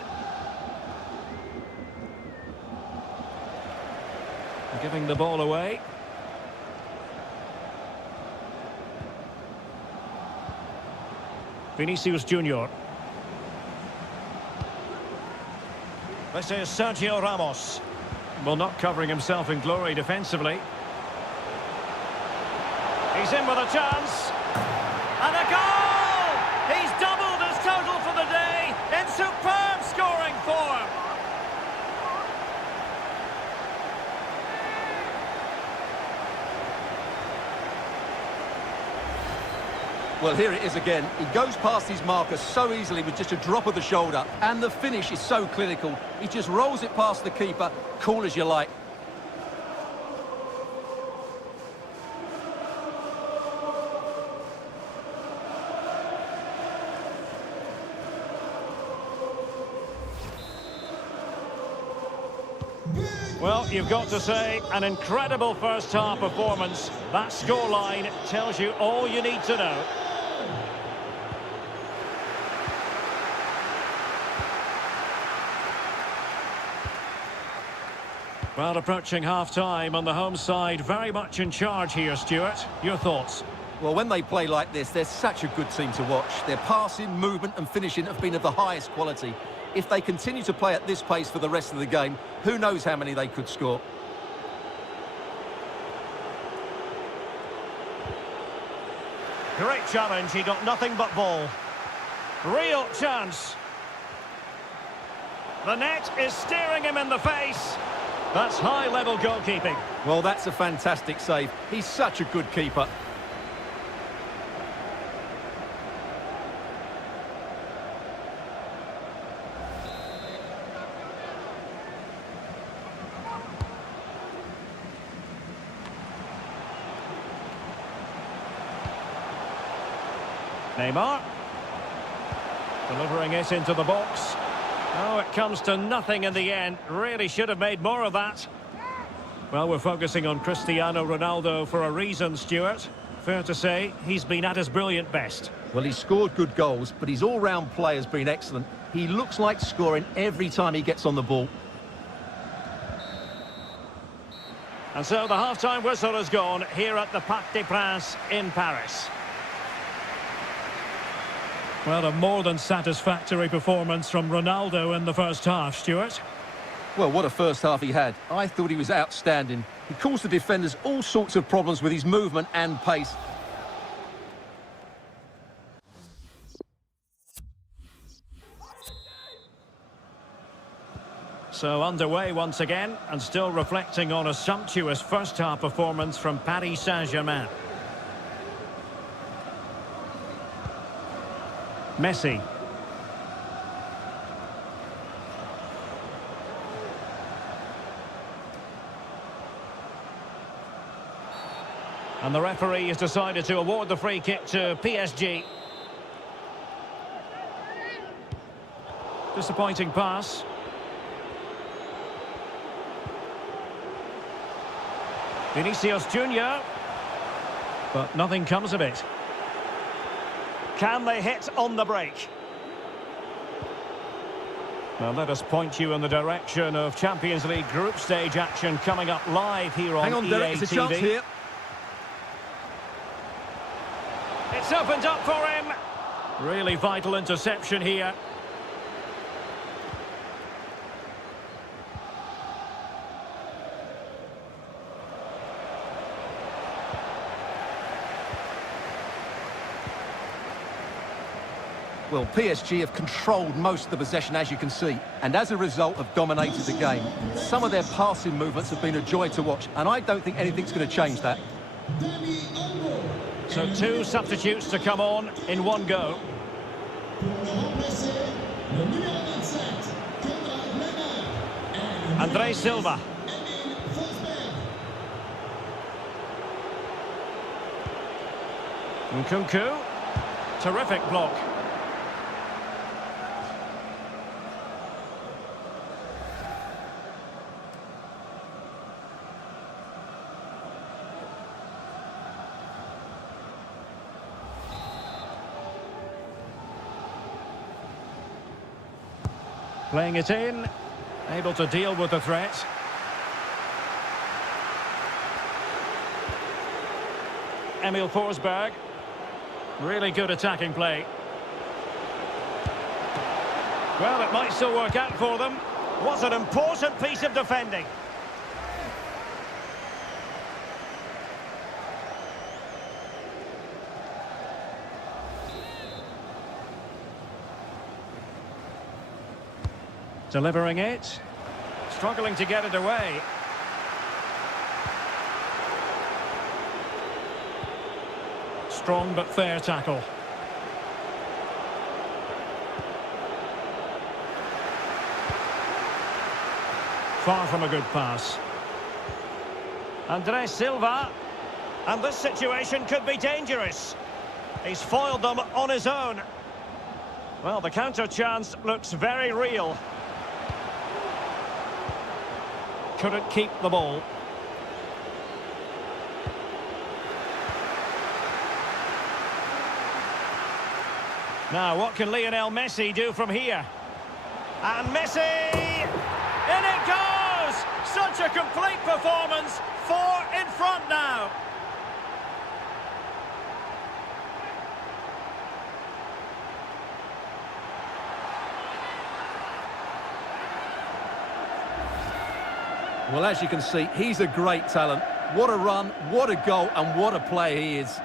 Giving the ball away. Vinicius Junior. This is Sergio Ramos. Well, not covering himself in glory defensively. He's in with a chance. And a goal! He's doubled his total for the day in superb scoring form. Well, here it is again. He goes past his marker so easily with just a drop of the shoulder. And the finish is so clinical. He just rolls it past the keeper, cool as you like. Well, you've got to say, an incredible first-half performance. That scoreline tells you all you need to know. Well, approaching half-time on the home side, very much in charge here, Stuart. Your thoughts? Well, when they play like this, they're such a good team to watch. Their passing, movement and finishing have been of the highest quality. If they continue to play at this pace for the rest of the game, who knows how many they could score. Great challenge, he got nothing but ball. Real chance. The net is staring him in the face. That's high-level goalkeeping. Well, that's a fantastic save. He's such a good keeper. Neymar. Delivering it into the box. Oh, it comes to nothing in the end. Really should have made more of that. Well, we're focusing on Cristiano Ronaldo for a reason, Stuart. Fair to say, he's been at his brilliant best. Well, he's scored good goals, but his all-round play has been excellent. He looks like scoring every time he gets on the ball. And so the half-time whistle has gone here at the Parc des Princes in Paris. Well, a more than satisfactory performance from Ronaldo in the first half, Stuart. Well, what a first half he had. I thought he was outstanding. He caused the defenders all sorts of problems with his movement and pace. So underway once again, and still reflecting on a sumptuous first half performance from Paris Saint-Germain. Messi. And the referee has decided to award the free kick to PSG. Disappointing pass. Vinicius Junior. But nothing comes of it. Can they hit on the break? Now let us point you in the direction of Champions League group stage action coming up live here on Hang on, EA Derek, it's a chance TV. here. It's opened up for him. Really vital interception here. Well, PSG have controlled most of the possession, as you can see, and as a result have dominated the game. Some of their passing movements have been a joy to watch, and I don't think anything's going to change that. So two substitutes to come on in one go. Andre Silva. Nkunku. Terrific block. Playing it in, able to deal with the threat. Emil Forsberg, really good attacking play. Well, it might still work out for them. What an important piece of defending. Delivering it. Struggling to get it away. Strong but fair tackle. Far from a good pass. Andre Silva. And this situation could be dangerous. He's foiled them on his own. Well, the counter chance looks very real. Couldn't keep the ball. Now, what can Lionel Messi do from here? And Messi! In it goes! such a complete performance. 4 in front now. Well, as you can see, he's a great talent. What a run, what a goal, and what a player he is.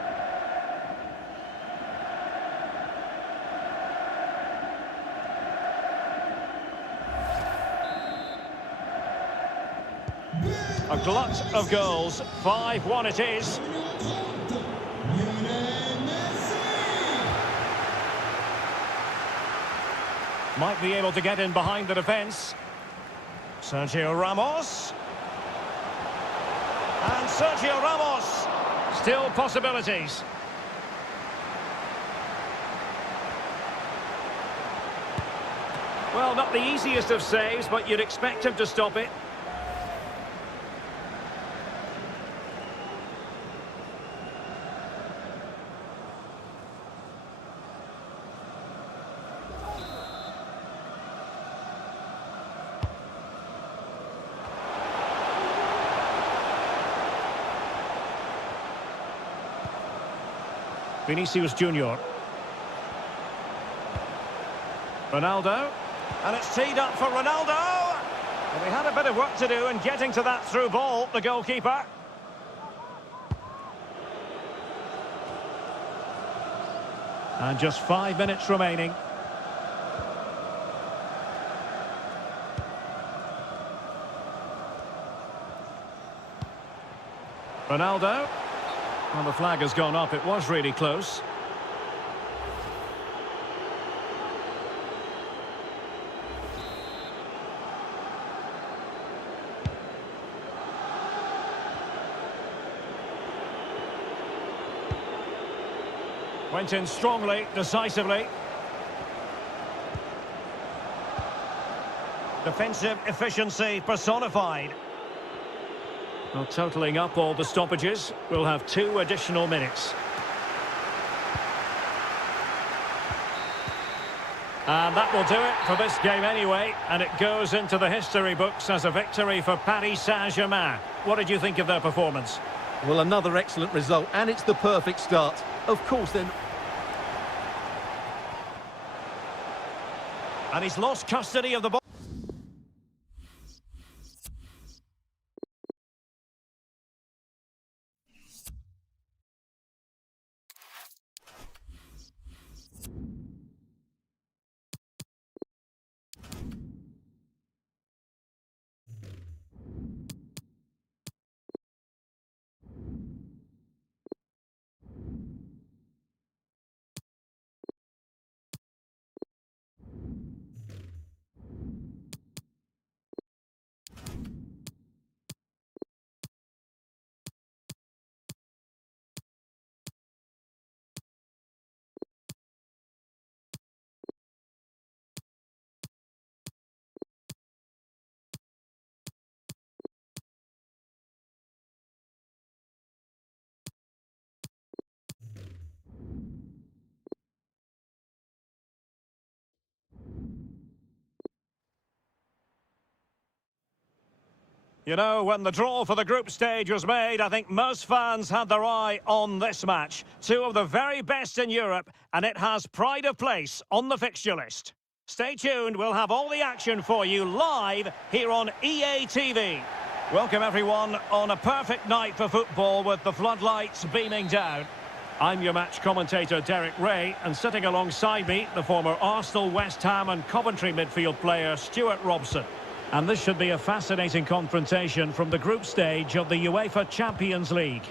A glut of goals. 5-1 it is. Might be able to get in behind the defence. Sergio Ramos. And Sergio Ramos. Still possibilities. Well, not the easiest of saves, but you'd expect him to stop it. Vinicius Junior. Ronaldo. And it's teed up for Ronaldo. Well, he had a bit of work to do in getting to that through ball, the goalkeeper. And just 5 minutes remaining. Ronaldo. Well, the flag has gone up. It was really close. Went in strongly, decisively. Defensive efficiency personified. Well, totalling up all the stoppages, we'll have 2 additional minutes. And that will do it for this game anyway, and it goes into the history books as a victory for Paris Saint-Germain. What did you think of their performance? Well, another excellent result, and it's the perfect start. Of course, then. And he's lost custody of the ball. You know, when the draw for the group stage was made, I think most fans had their eye on this match. 2 of the very best in Europe, and it has pride of place on the fixture list. Stay tuned, we'll have all the action for you live here on EA TV. Welcome everyone on a perfect night for football with the floodlights beaming down. I'm your match commentator Derek Ray, and sitting alongside me, the former Arsenal, West Ham and Coventry midfield player Stuart Robson. And this should be a fascinating confrontation from the group stage of the UEFA Champions League.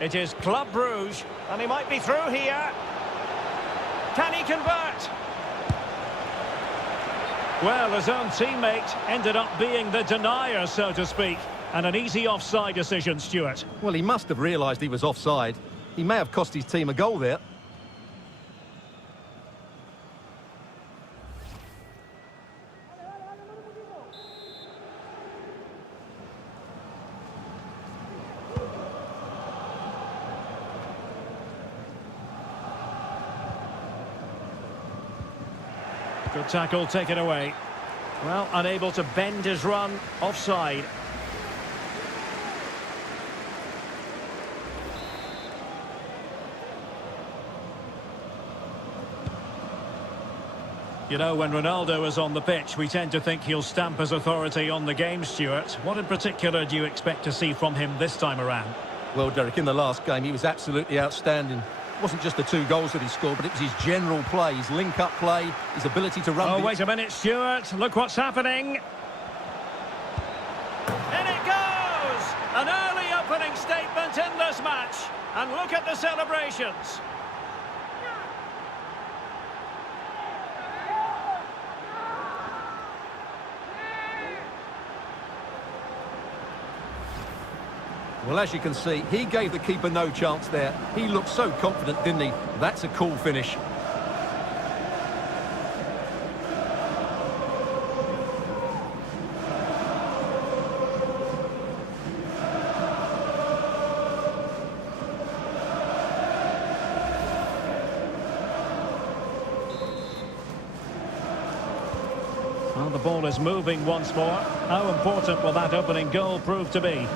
It is Club Brugge, and he might be through here. Can he convert? Well, his own teammate ended up being the denier, so to speak. And an easy offside decision, Stuart. Well, he must have realised he was offside. He may have cost his team a goal there. Good tackle taken away. Well, unable to bend his run, offside. You know, when Ronaldo is on the pitch, we tend to think he'll stamp his authority on the game, Stuart. What in particular do you expect to see from him this time around? Well, Derek, in the last game, he was absolutely outstanding. It wasn't just the 2 goals that he scored, but it was his general play, his link-up play, his ability to run... Oh, wait a minute, Stuart. Look what's happening. In it goes! An early opening statement in this match. And look at the celebrations. Well, as you can see, he gave the keeper no chance there. He looked so confident, didn't he? That's a cool finish. Well, the ball is moving once more. How important will that opening goal prove to be?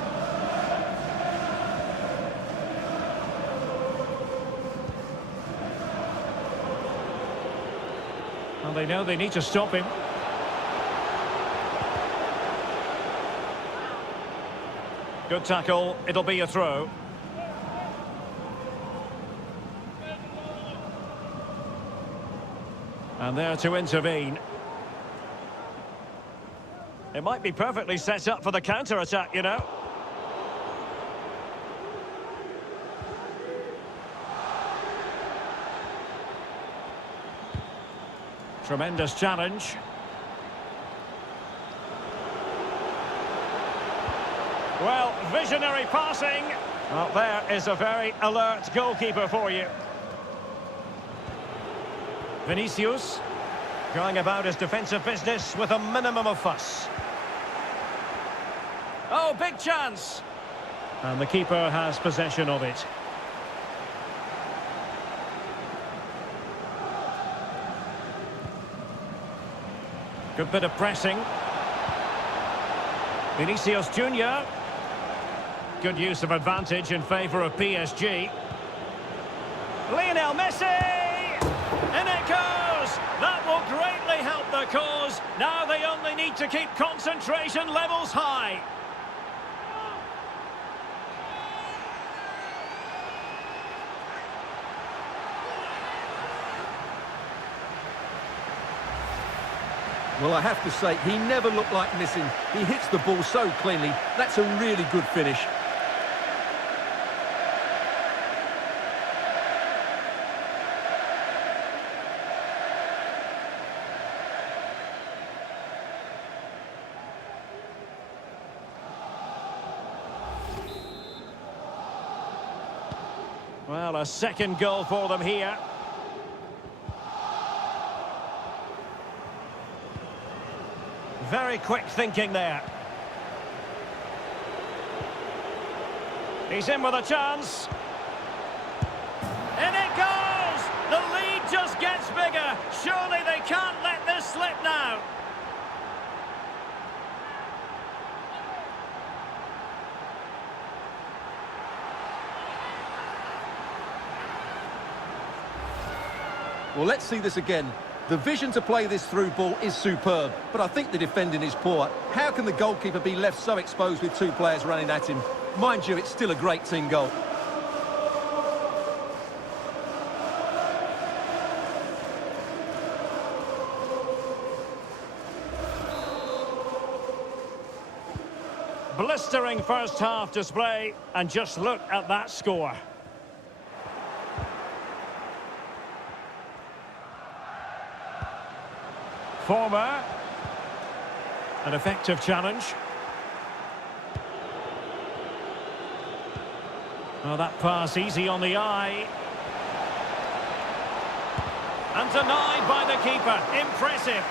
Well, they know they need to stop him. Good tackle. It'll be a throw. And there to intervene. It might be perfectly set up for the counter-attack, you know. Tremendous challenge. Well, visionary passing. Well, there is a very alert goalkeeper for you. Vinicius going about his defensive business with a minimum of fuss. Oh, big chance. And the keeper has possession of it. Good bit of pressing. Vinicius Junior. Good use of advantage in favour of PSG. Lionel Messi! In it goes! That will greatly help the cause. Now they only need to keep concentration levels high. Well, I have to say, he never looked like missing. He hits the ball so cleanly. That's a really good finish. Well, a second goal for them here. Very quick thinking there. He's in with a chance. In it goes! The lead just gets bigger. Surely they can't let this slip now. Well, let's see this again. The vision to play this through ball is superb, but I think the defending is poor. How can the goalkeeper be left so exposed with 2 players running at him? Mind you, it's still a great team goal. Blistering first half display, and just look at that score. Former. An effective challenge. Oh, that pass easy on the eye. And denied by the keeper. Impressive.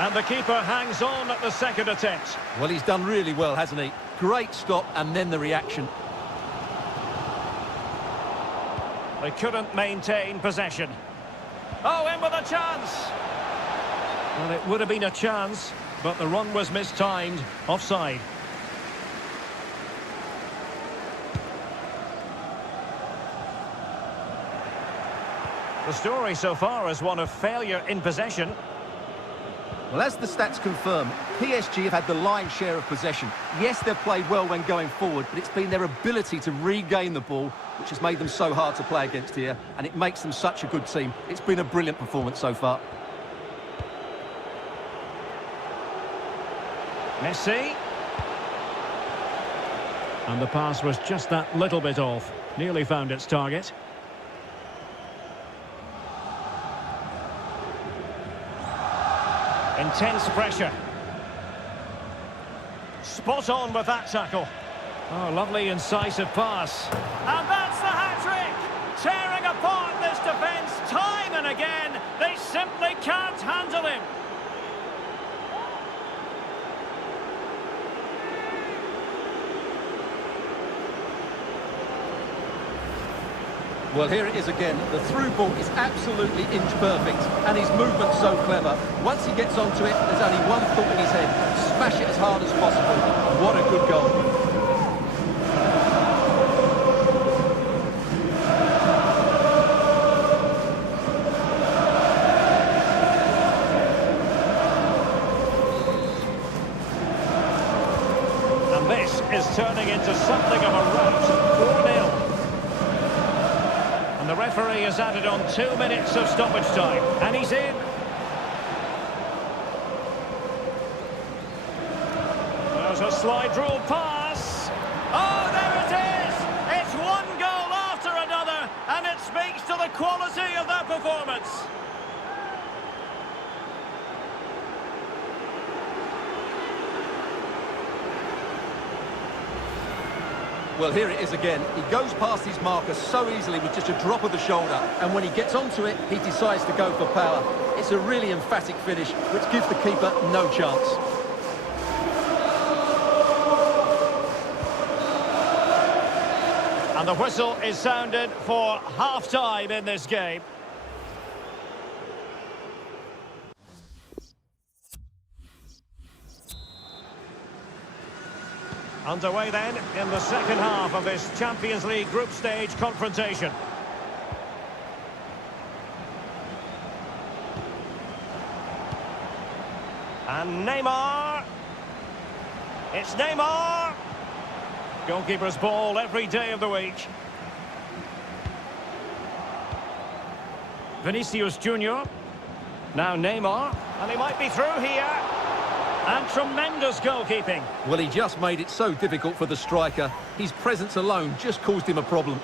And the keeper hangs on at the second attempt. Well, he's done really well, hasn't he? Great stop, and then the reaction. They couldn't maintain possession. Oh, in with a chance. Well, it would have been a chance, but the run was mistimed. Offside. The story so far is one of failure in possession. Well, as the stats confirm, PSG have had the lion's share of possession. Yes, they've played well when going forward, but it's been their ability to regain the ball which has made them so hard to play against here, and it makes them such a good team. It's been a brilliant performance so far. Messi. And the pass was just that little bit off. Nearly found its target. Intense pressure. Spot on with that tackle. Oh, lovely incisive pass. And that's the hat-trick! Tearing apart this defence time and again. They simply can't handle him. Well, here it is again. The through ball is absolutely inch perfect, and his movement's so clever. Once he gets onto it, there's only one thought in his head: smash it as hard as possible. What a good goal. And this is turning into something of a rout. 4-0. And the referee has added on 2 minutes of stoppage time. And he's in. There's a slide rule pass. Oh, there it is! It's one goal after another, and it speaks to the quality of that performance. Well, here it is again. He goes past his marker so easily with just a drop of the shoulder. And when he gets onto it, he decides to go for power. It's a really emphatic finish, which gives the keeper no chance. And the whistle is sounded for half-time in this game. Underway then in the second half of this Champions League group stage confrontation. And Neymar. It's Neymar. Goalkeeper's ball every day of the week. Vinicius Junior. Now Neymar. And he might be through here. And tremendous goalkeeping. Well, he just made it so difficult for the striker. His presence alone just caused him a problem.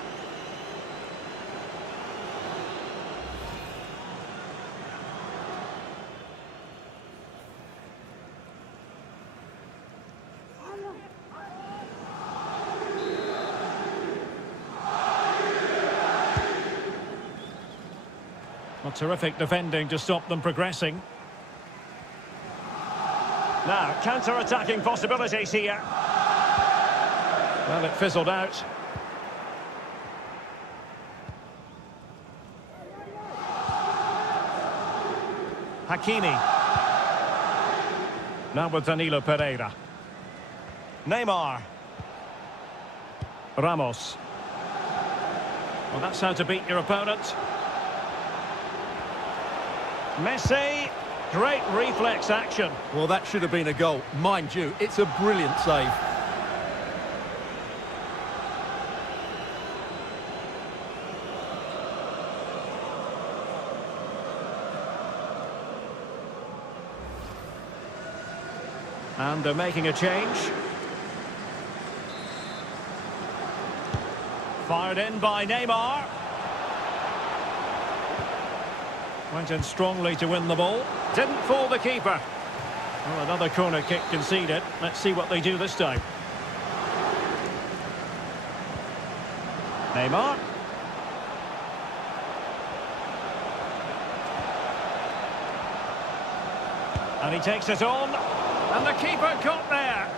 Well, terrific defending to stop them progressing. Now, counter-attacking possibilities here. Well, it fizzled out. Hakimi. Now with Danilo Pereira. Neymar. Ramos. Well, that's how to beat your opponent. Messi. Great reflex action. Well, that should have been a goal. Mind you, it's a brilliant save. And they're making a change. Fired in by Neymar. Went in strongly to win the ball. Didn't fool the keeper. Well, another corner kick conceded. Let's see what they do this time. Neymar. And he takes it on. And the keeper got there.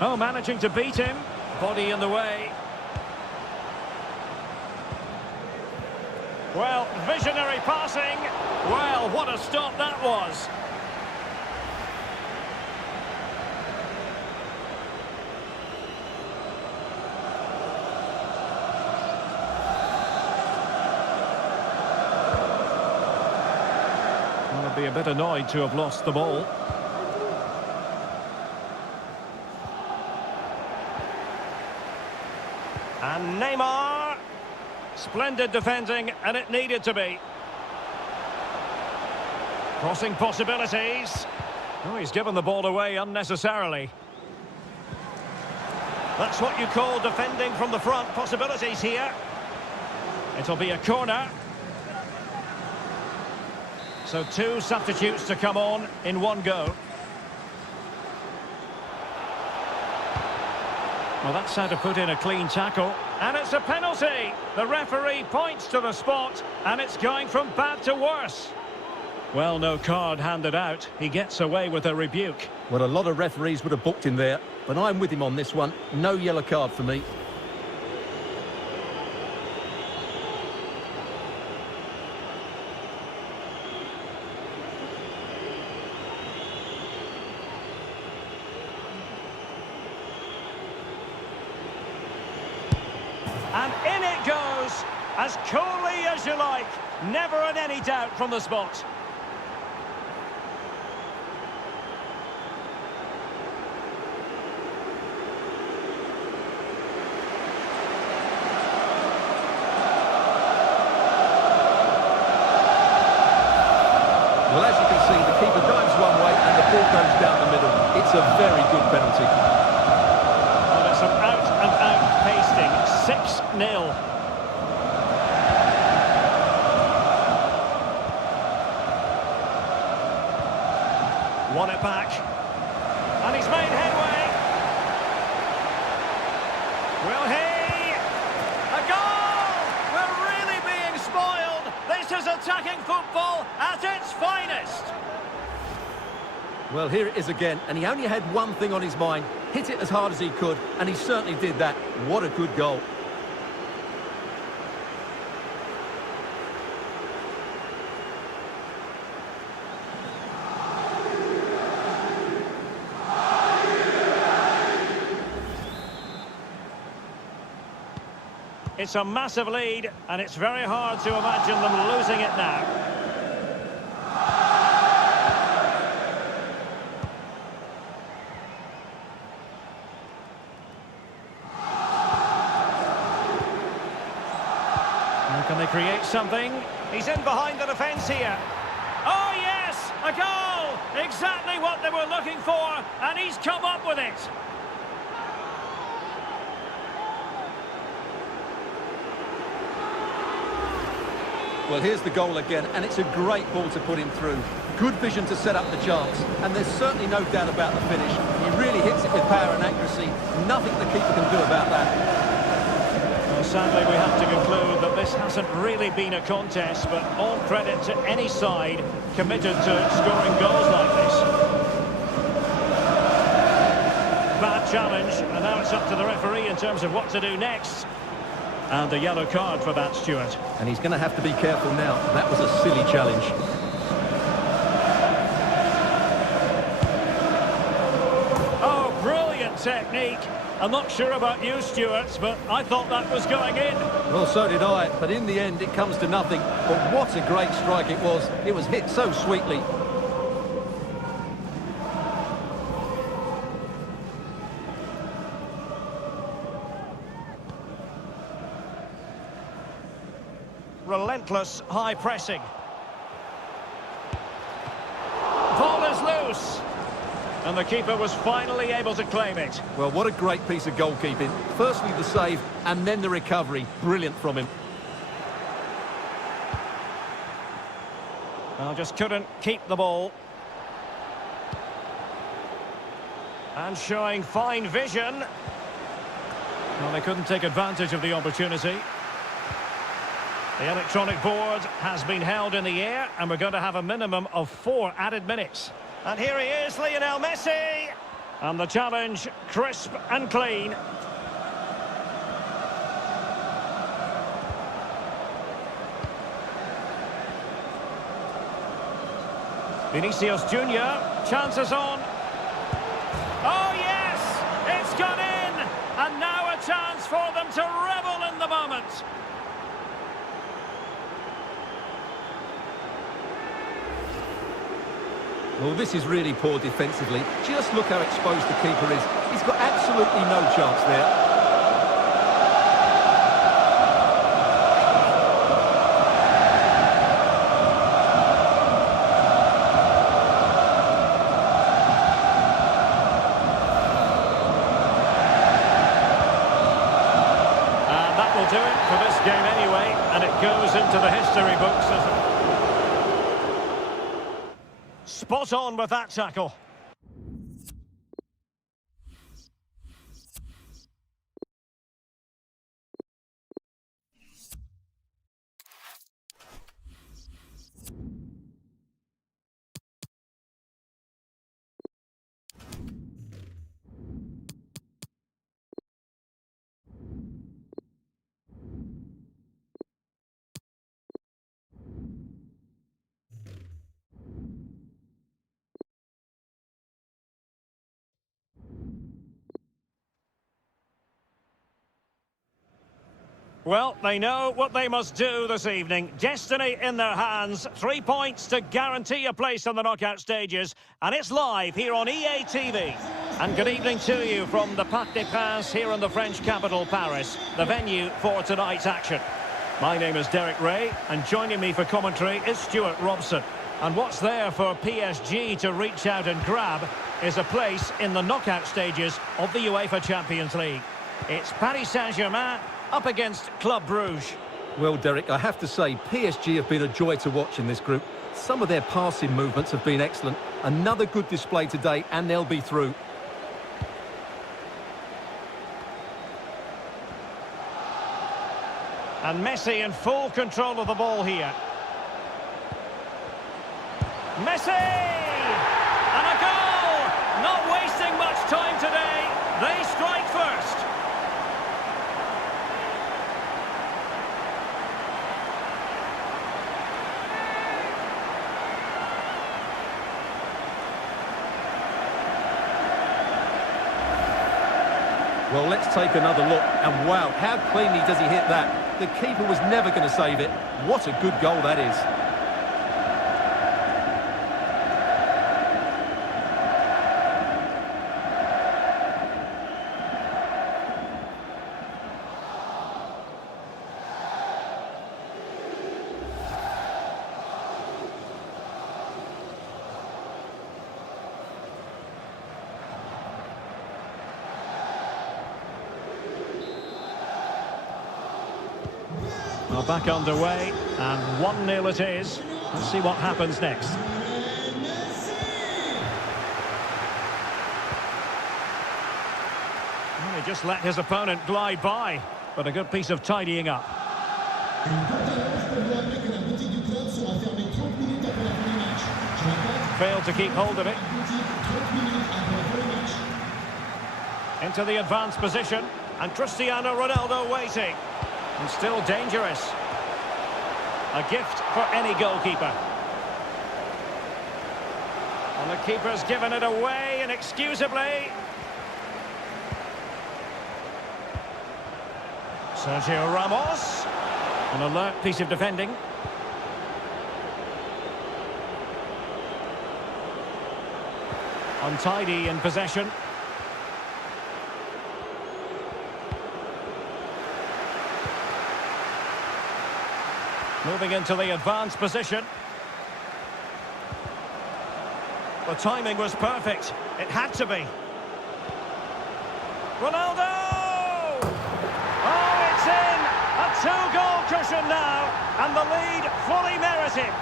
Oh, managing to beat him. Body in the way. Well, visionary passing. Well, what a stop that was. I'll be a bit annoyed to have lost the ball. And Neymar. Splendid defending, and it needed to be. Crossing possibilities. Oh, he's given the ball away unnecessarily. That's what you call defending from the front. Possibilities here. It'll be a corner. So two substitutes to come on in one go. Well, that's how to put in a clean tackle. And it's a penalty. The referee points to the spot, and it's going from bad to worse. Well, no card handed out. He gets away with a rebuke. Well, a lot of referees would have booked him there, but I'm with him on this one. No yellow card for me. And in it goes, as coolly as you like. Never in any doubt from the spot. Well, as you can see, the keeper dives one way and the ball goes down the middle. It's a very good penalty. Well, it's an out-and-out pasting. 6-0. Won it back. And he's made headway. Will he? A goal! We're really being spoiled. This is attacking football at its finest. Well, here it is again, and he only had one thing on his mind. Hit it as hard as he could, and he certainly did that. What a good goal. It's a massive lead, and it's very hard to imagine them losing it now. Now can they create something? He's in behind the defence here. Oh yes, a goal! Exactly what they were looking for, and he's come up with it. Well, here's the goal again, and it's a great ball to put him through. Good vision to set up the chance, and there's certainly no doubt about the finish. He really hits it with power and accuracy. Nothing the keeper can do about that. Well, sadly, we have to conclude that this hasn't really been a contest, but all credit to any side committed to scoring goals like this. Bad challenge, and now it's up to the referee in terms of what to do next. And a yellow card for that, Stuart. And he's going to have to be careful now. That was a silly challenge. Oh, brilliant technique. I'm not sure about you, Stuart, but I thought that was going in. Well, so did I, but in the end it comes to nothing. But what a great strike it was. It was hit so sweetly. Relentless high pressing. Ball is loose. And the keeper was finally able to claim it. Well, what a great piece of goalkeeping. Firstly the save, and then the recovery. Brilliant from him. Well, just couldn't keep the ball. And showing fine vision. Well, they couldn't take advantage of the opportunity. The electronic board has been held in the air, and we're going to have a minimum of 4 added minutes. And here he is, Lionel Messi. And the challenge, crisp and clean. Vinicius Junior, chances on. Oh yes, it's gone in, and now a chance for them to revel in the moment. Well, this is really poor defensively. Just look how exposed the keeper is. He's got absolutely no chance there. Do it for this game anyway, and it goes into the history books as spot on with that tackle. Well, they know what they must do this evening. Destiny in their hands. 3 points to guarantee a place in the knockout stages. And it's live here on EA TV. And good evening to you from the Parc des Princes here in the French capital, Paris, the venue for tonight's action. My name is Derek Ray, and joining me for commentary is Stuart Robson. And what's there for PSG to reach out and grab is a place in the knockout stages of the UEFA Champions League. It's Paris Saint-Germain up against Club Brugge. Well, Derek, I have to say, PSG have been a joy to watch in this group. Some of their passing movements have been excellent. Another good display today, and they'll be through. And Messi in full control of the ball here. Messi! And a goal! Not wasting much time today. They strike first. Well, let's take another look. And wow, how cleanly does he hit that? The keeper was never going to save it. What a good goal that is. Well, back underway, and 1-0 it is. Let's see what happens next. Well, he just let his opponent glide by, but a good piece of tidying up. Failed to keep hold of it. Into the advanced position, and Cristiano Ronaldo waiting. And still dangerous. A gift for any goalkeeper. And the keeper's given it away inexcusably. Sergio Ramos. An alert piece of defending. Untidy in possession. Moving into the advanced position. The timing was perfect. It had to be. Ronaldo! Oh, it's in! A two-goal cushion now, and the lead fully merited.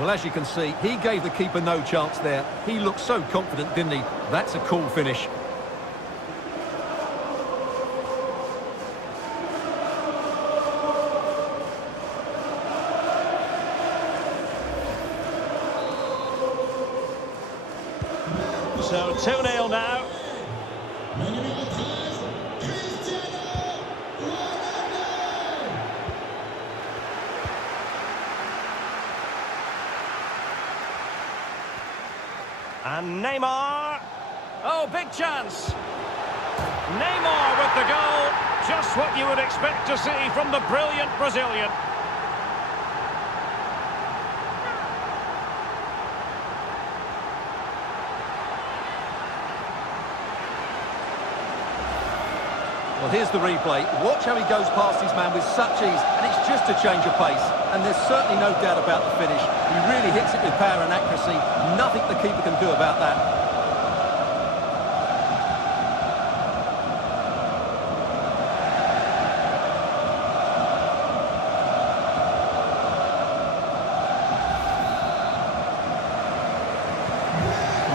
Well, as you can see, he gave the keeper no chance there. He looked so confident, didn't he? That's a cool finish. So 2-0 now. Le numéro 13, Cristiano Ronaldo. And Neymar. Oh, big chance. Neymar with the goal. Just what you would expect to see from the brilliant Brazilian. Well, here's the replay. Watch how he goes past his man with such ease, and it's just a change of pace. And there's certainly no doubt about the finish. He really hits it with power and accuracy. Nothing the keeper can do about that.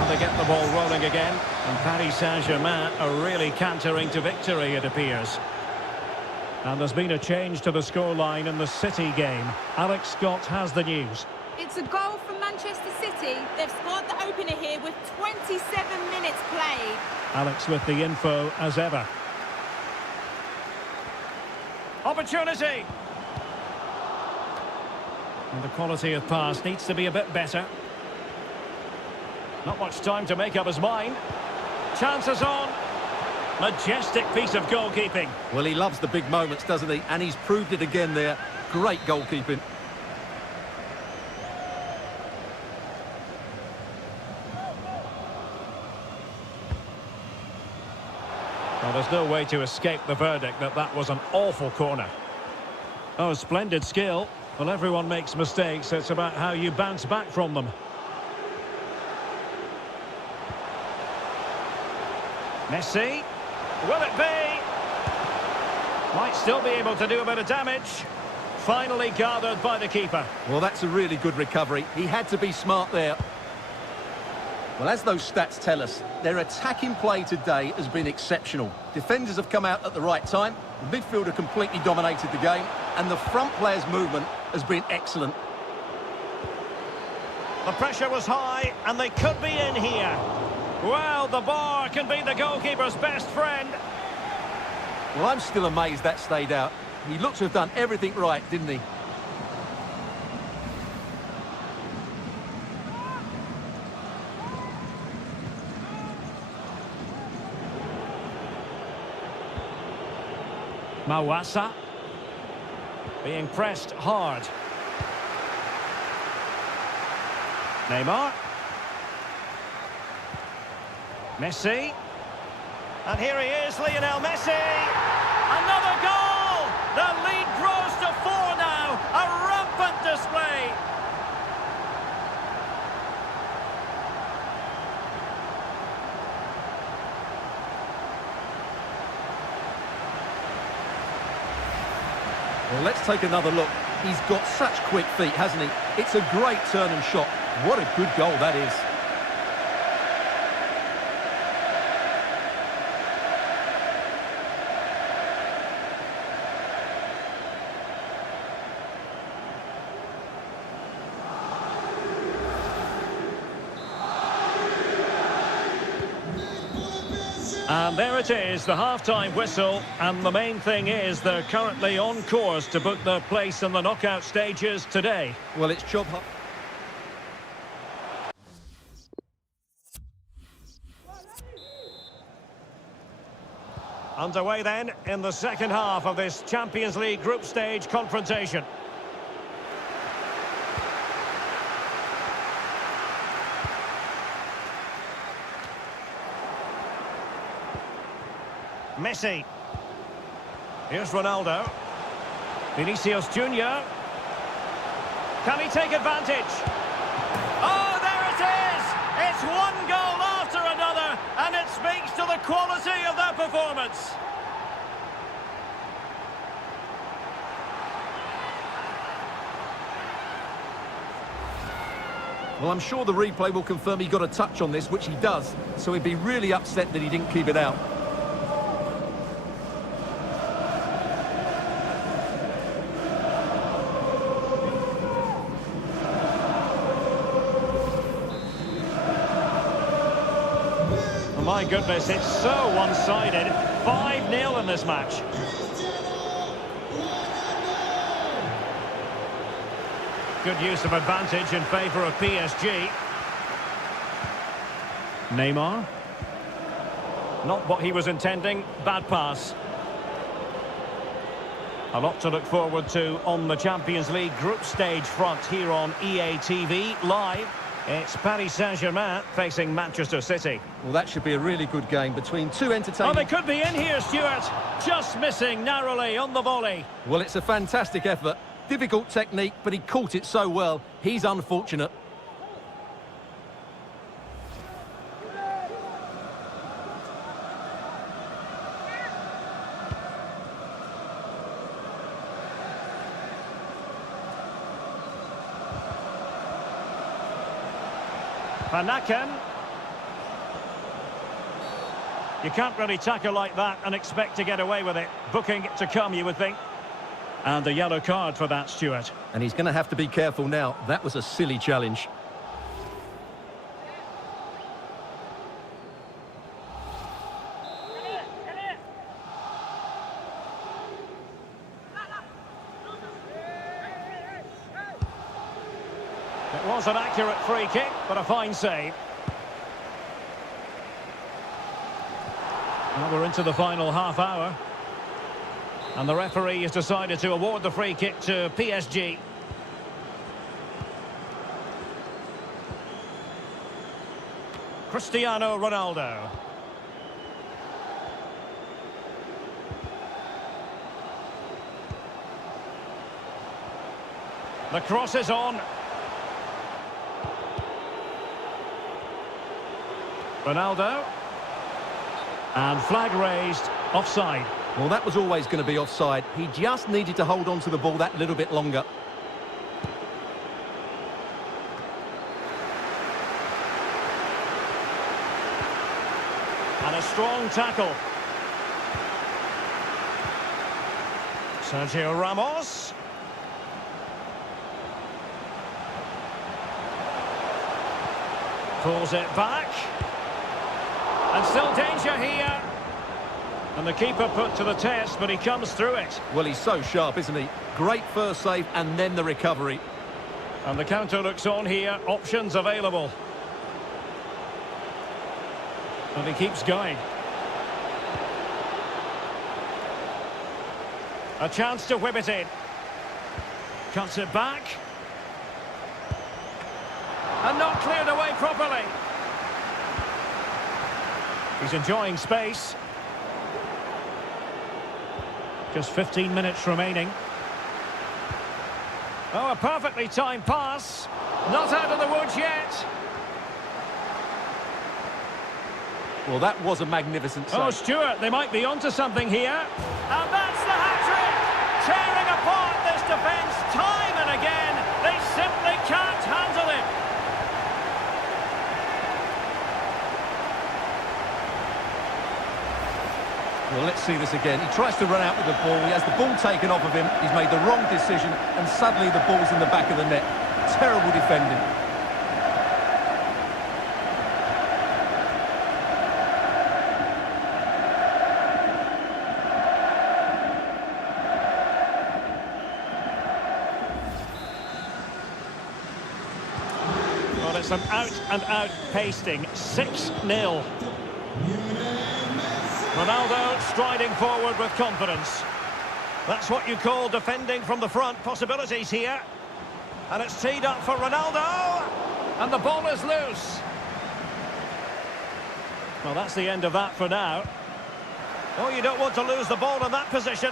They get the ball rolling again, and Paris Saint-Germain are really cantering to victory, it appears. And there's been a change to the scoreline in the City game. Alex Scott has the news. It's a goal from Manchester City. They've scored the opener here with 27 minutes played. Alex with the info as ever. Opportunity! And the quality of pass needs to be a bit better. Not much time to make up his mind. Chances on. Majestic piece of goalkeeping. Well, he loves the big moments, doesn't he? And he's proved it again there. Great goalkeeping. Well, there's no way to escape the verdict that that was an awful corner. Oh, splendid skill. Well, everyone makes mistakes. It's about how you bounce back from them. Messi. Will it be? Might still be able to do a bit of damage. Finally gathered by the keeper. Well, that's a really good recovery. He had to be smart there. Well, as those stats tell us, their attacking play today has been exceptional. Defenders have come out at the right time, the midfielder completely dominated the game, and the front player's movement has been excellent. The pressure was high, and they could be in here. Well, the bar can be the goalkeeper's best friend. Well, I'm still amazed that stayed out. He looks to have done everything right, didn't he? Mawasa. Being pressed hard. Neymar. Messi. And here he is, Lionel Messi. Another goal! The lead grows to 4 now. A rampant display. Well, let's take another look. He's got such quick feet, hasn't he? It's a great turn and shot. What a good goal that is. And there it is, the half-time whistle, and the main thing is they're currently on course to book their place in the knockout stages today. Well, it's job hot. Underway then in the second half of this Champions League group stage confrontation. Messi. Here's Ronaldo. Vinicius Junior. Can he take advantage? Oh, there it is! It's one goal after another, and it speaks to the quality of that performance. Well, I'm sure the replay will confirm he got a touch on this, which he does, so he'd be really upset that he didn't keep it out. My goodness, it's so one-sided. 5-0 in this match. Good use of advantage in favour of PSG. Neymar. Not what he was intending. Bad pass. A lot to look forward to on the Champions League group stage front here on EA TV Live. It's Paris Saint-Germain facing Manchester City. Well, that should be a really good game between two entertaining... Oh, they could be in here, Stuart. Just missing narrowly on the volley. Well, it's a fantastic effort. Difficult technique, but he caught it so well. He's unfortunate. Van Aken. You can't really tackle like that and expect to get away with it. Booking to come, you would think. And a yellow card for that, Stuart. And he's going to have to be careful now. That was a silly challenge. It was an accurate free kick, but a fine save. Well, we're into the final half hour. And the referee has decided to award the free kick to PSG. Cristiano Ronaldo. The cross is on. Ronaldo. And flag raised, offside. Well, that was always going to be offside. He just needed to hold on to the ball that little bit longer. And a strong tackle. Sergio Ramos. Pulls it back. And still danger here. And the keeper put to the test, but he comes through it. Well, he's so sharp, isn't he? Great first save and then the recovery. And the counter looks on here. Options available. And he keeps going. A chance to whip it in. Cuts it back. And not cleared away properly. He's enjoying space. Just 15 minutes remaining. Oh, a perfectly timed pass. Not out of the woods yet. Well, that was a magnificent save. Oh, Stuart, they might be onto something here. And that's the hat-trick! Tearing apart this defence time and again. They simply can't handle it. Well, let's see this again. He tries to run out with the ball. He has the ball taken off of him. He's made the wrong decision, and suddenly the ball's in the back of the net. Terrible defending. Well, it's an out-and-out pasting. 6-0. Ronaldo striding forward with confidence. That's what you call defending from the front. Possibilities here. And it's teed up for Ronaldo. And the ball is loose. Well, that's the end of that for now. Oh, you don't want to lose the ball in that position.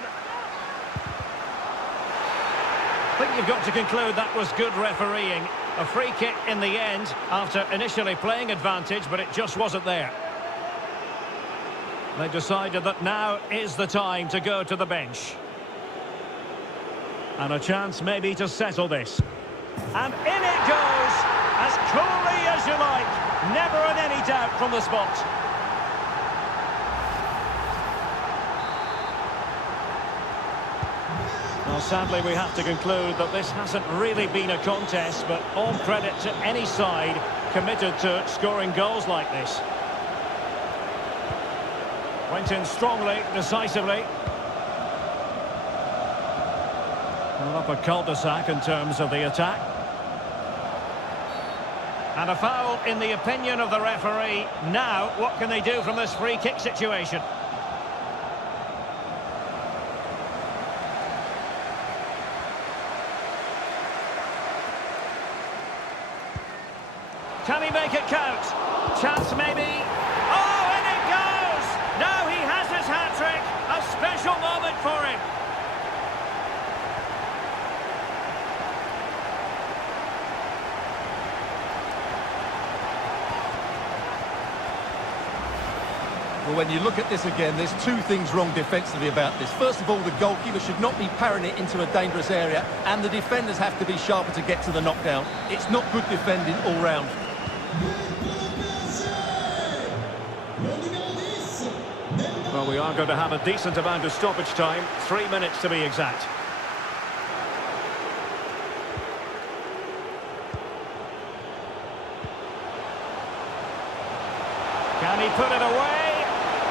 I think you've got to conclude that was good refereeing. A free kick in the end after initially playing advantage, but it just wasn't there. They decided that now is the time to go to the bench. And a chance maybe to settle this. And in it goes, as coolly as you like. Never in any doubt from the spot. Well, sadly, we have to conclude that this hasn't really been a contest, but all credit to any side committed to scoring goals like this. Went in strongly, decisively. Well, up a cul-de-sac in terms of the attack. And a foul in the opinion of the referee. Now, what can they do from this free kick situation? Can he make it count? Chance maybe. Oh, and it goes! Now he has his hat-trick. A special moment for him. Well, when you look at this again, there's two things wrong defensively about this. First of all, the goalkeeper should not be parrying it into a dangerous area, and the defenders have to be sharper to get to the knockdown. It's not good defending all round. Well, we are going to have a decent amount of stoppage time. 3 minutes to be exact. Can he put it away?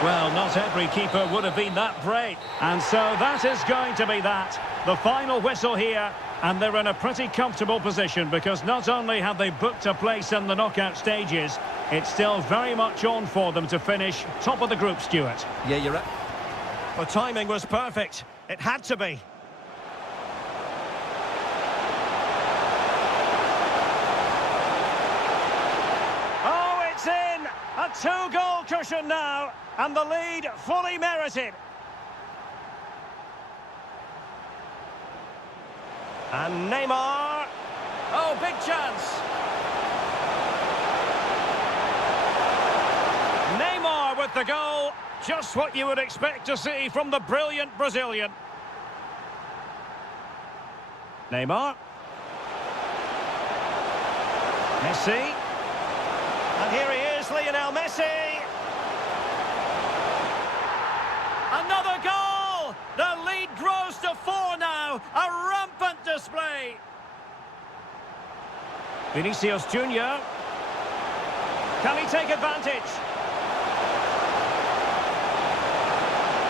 Well, not every keeper would have been that brave. And so that is going to be that. The final whistle here. And they're in a pretty comfortable position because not only have they booked a place in the knockout stages, it's still very much on for them to finish top of the group, Stuart. Yeah, you're right. The timing was perfect. It had to be. Oh, it's in! A two-goal cushion now, and the lead fully merited. And Neymar. Oh, big chance. Neymar with the goal. Just what you would expect to see from the brilliant Brazilian. Neymar. Messi. And here he is, Lionel Messi. Another goal! The lead grows to 4 now. A rampant display. Vinicius Junior. Can he take advantage?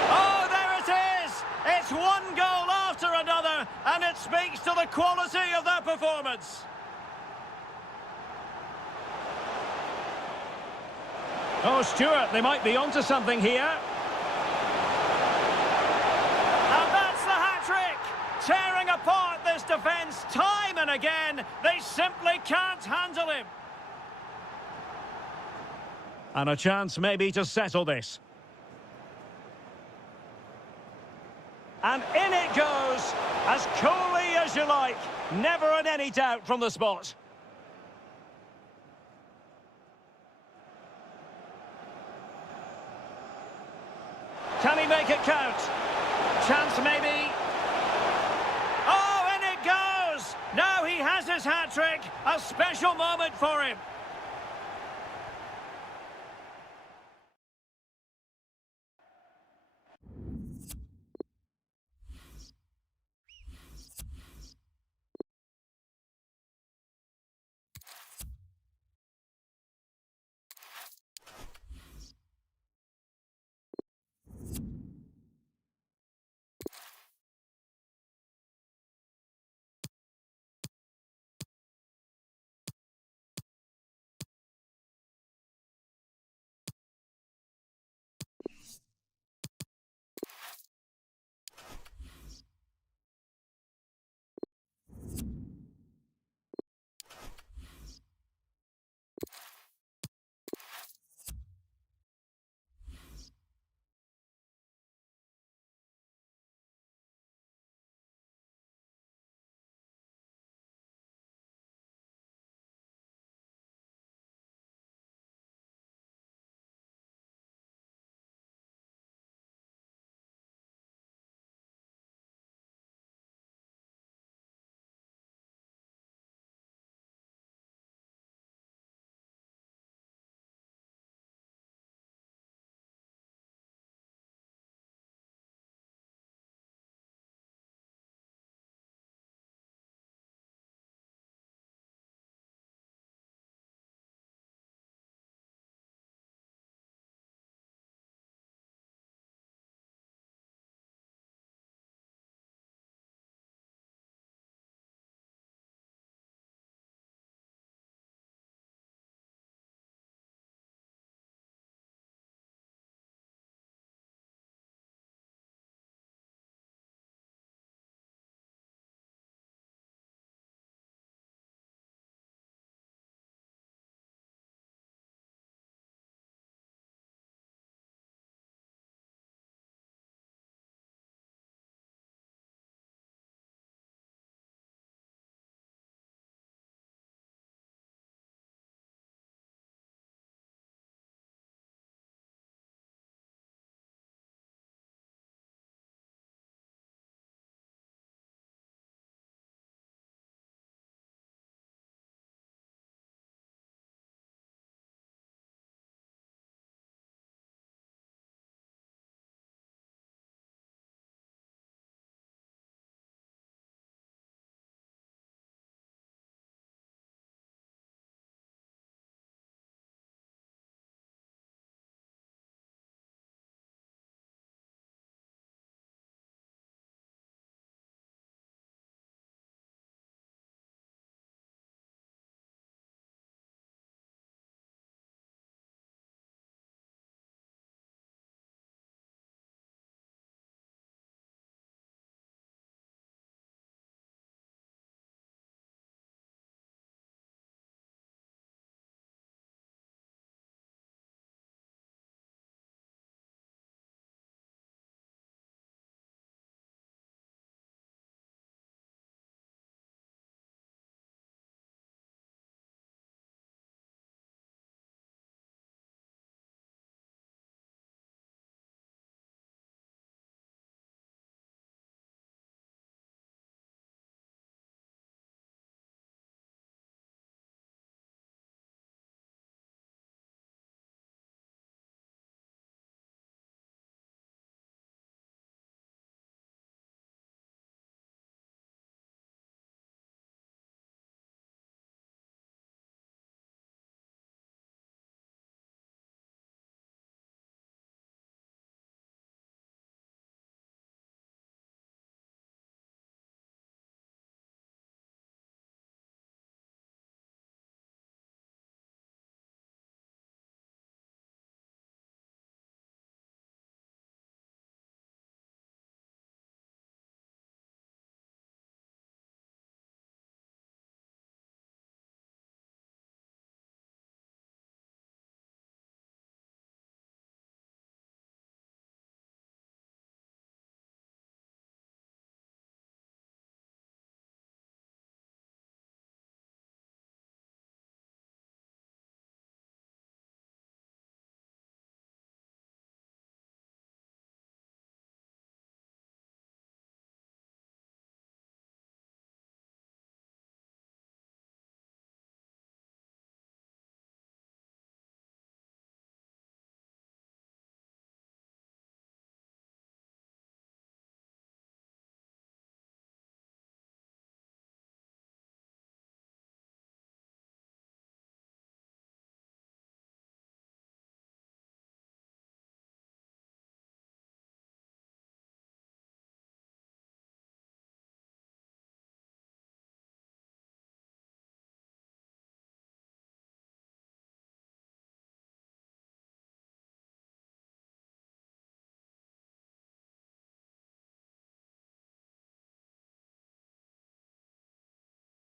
Oh, there it is! It's one goal after another, and it speaks to the quality of their performance. Oh, Stuart, they might be onto something here. Tearing apart this defence time and again. They simply can't handle him. And a chance maybe to settle this. And in it goes, as coolly as you like. Never in any doubt from the spot. Can he make it count? Chance maybe. Now he has his hat-trick, a special moment for him.